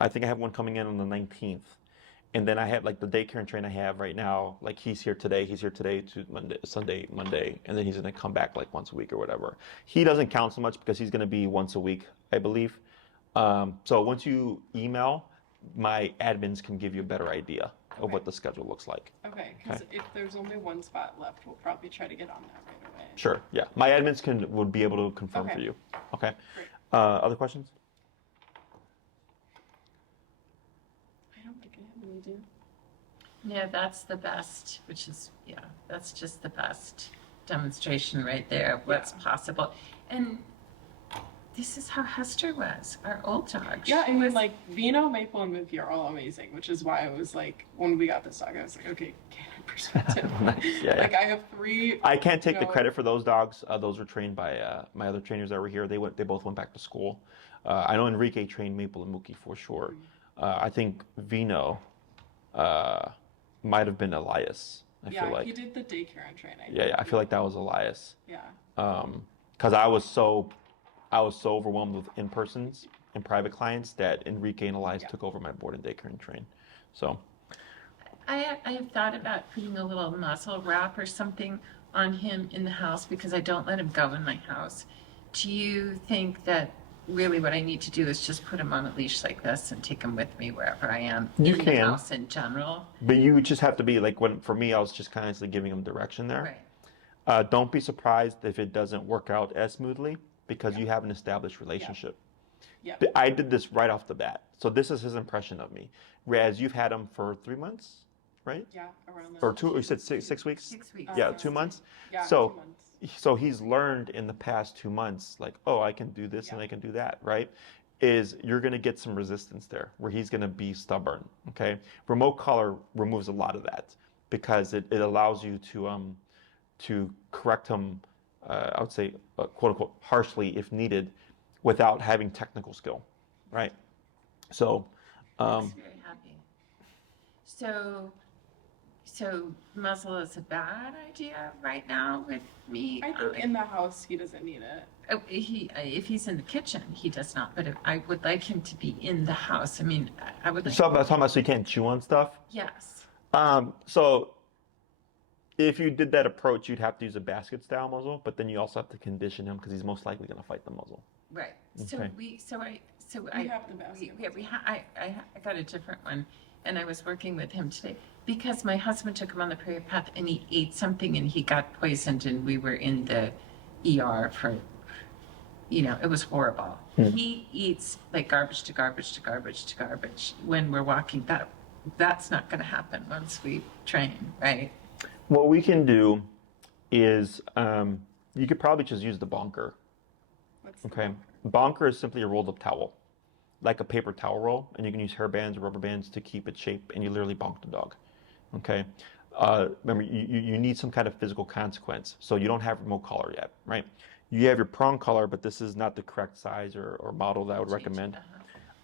I think I have one coming in on the 19th. And then I have like the daycare and train I have right now, like he's here today to Sunday, Monday, and then he's gonna come back like once a week or whatever. He doesn't count so much because he's gonna be once a week, I believe. So once you email, my admins can give you a better idea of what the schedule looks like. Okay, because if there's only one spot left, we'll probably try to get on that right away. Sure, yeah. My admins would be able to confirm for you. Okay. Other questions? I don't think I have any, do. Yeah, that's the best, that's just the best demonstration right there of what's possible. And this is how Hester was, our old dog. Yeah, I mean, like, Vino, Maple, and Miffy are all amazing, which is why I was like, when we got this dog, I was like, okay, canine perspective. Yeah, like, I have 3. I can't take the credit for those dogs. Those were trained by my other trainers that were here. They both went back to school. I know Enrique trained Maple and Mookie for sure. I think Vino might have been Elias. I feel like he did the daycare and train. Yeah, I feel like that was Elias. Yeah. Because I was so overwhelmed with in-persons and private clients that Enrique and Elias took over my board and daycare and train. So I have thought about putting a little muzzle wrap or something on him in the house because I don't let him go in my house. Do you think that really what I need to do is just put him on a leash like this and take him with me wherever I am You in can. the house in general? But you just have to be like, for me, I was just kind of giving him direction there. Right. Don't be surprised if it doesn't work out as smoothly because you have an established relationship. Yeah. I did this right off the bat. So this is his impression of me. Whereas you've had him for 3 months, right? Yeah, around that. Or 2, you said 6 weeks? 6 weeks. Yeah, 2 months. Yeah, So 2 months. So he's learned in the past 2 months, like, oh, I can do this and I can do that, right? You're going to get some resistance there where he's going to be stubborn, okay? Remote collar removes a lot of that because it allows you to correct him, I would say, quote unquote, harshly if needed without having technical skill, right? So, Makes me very happy. So muzzle is a bad idea right now with me. I think in the house he doesn't need it. If he's in the kitchen, he does not. But I would like him to be in the house. I mean, I would like. so you can't chew on stuff. Yes. So if you did that approach, you'd have to use a basket style muzzle, but then you also have to condition him because he's most likely going to fight the muzzle. Right. Okay. So We have the basket. I got a different one and I was working with him today because my husband took him on the prairie path and he ate something and he got poisoned and we were in the ER for, it was horrible. He eats like garbage to garbage to garbage to garbage when we're walking. That's not going to happen once we train, right? What we can do is you could probably just use the bonker. Okay. Bonker is simply a rolled up towel, like a paper towel roll, and you can use hair bands or rubber bands to keep its shape, and you literally bonk the dog. Okay. Remember, you need some kind of physical consequence, so you don't have remote collar yet, right? You have your prong collar, but this is not the correct size or model that I would recommend.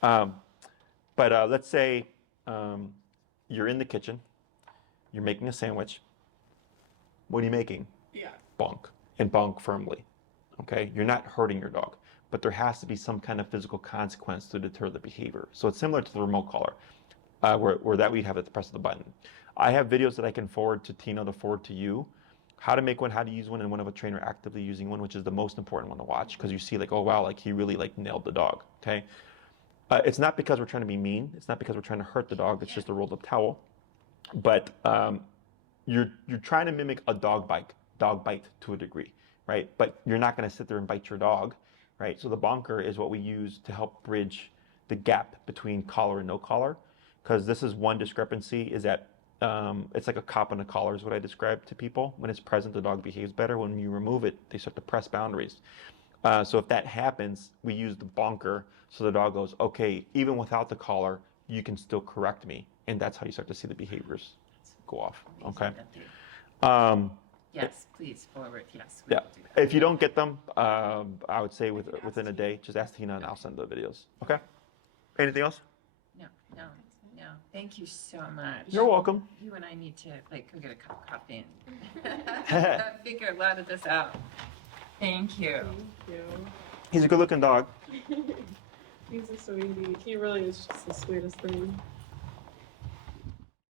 But let's say you're in the kitchen, you're making a sandwich. What are you making? Yeah. Bonk, and bonk firmly. Okay, you're not hurting your dog, but there has to be some kind of physical consequence to deter the behavior. So it's similar to the remote collar, where that we'd have at the press of the button. I have videos that I can forward to Tina to forward to you, how to make one, how to use one, and one of a trainer actively using one, which is the most important one to watch, because you see like, oh wow, like he really like nailed the dog. Okay, it's not because we're trying to be mean. It's not because we're trying to hurt the dog. It's just a rolled up towel. But you're trying to mimic a dog bite to a degree, right? But you're not going to sit there and bite your dog, right? So the bonker is what we use to help bridge the gap between collar and no collar, because this is one discrepancy, is that it's like a cop and a collar is what I describe to people. When it's present, the dog behaves better. When you remove it, they start to press boundaries. So if that happens, we use the bonker, so the dog goes, okay, even without the collar, you can still correct me. And that's how you start to see the behaviors go off, okay? Yes, please, forward, yes. Yeah, if you don't get them, I would say within a day, just ask Tina and I'll send the videos, okay? Anything else? No. Thank you so much. You're welcome. You and I need to go get a cup of coffee and figure a lot of this out. Thank you. Thank you. He's a good looking dog. He's a sweetie. He really is just the sweetest thing.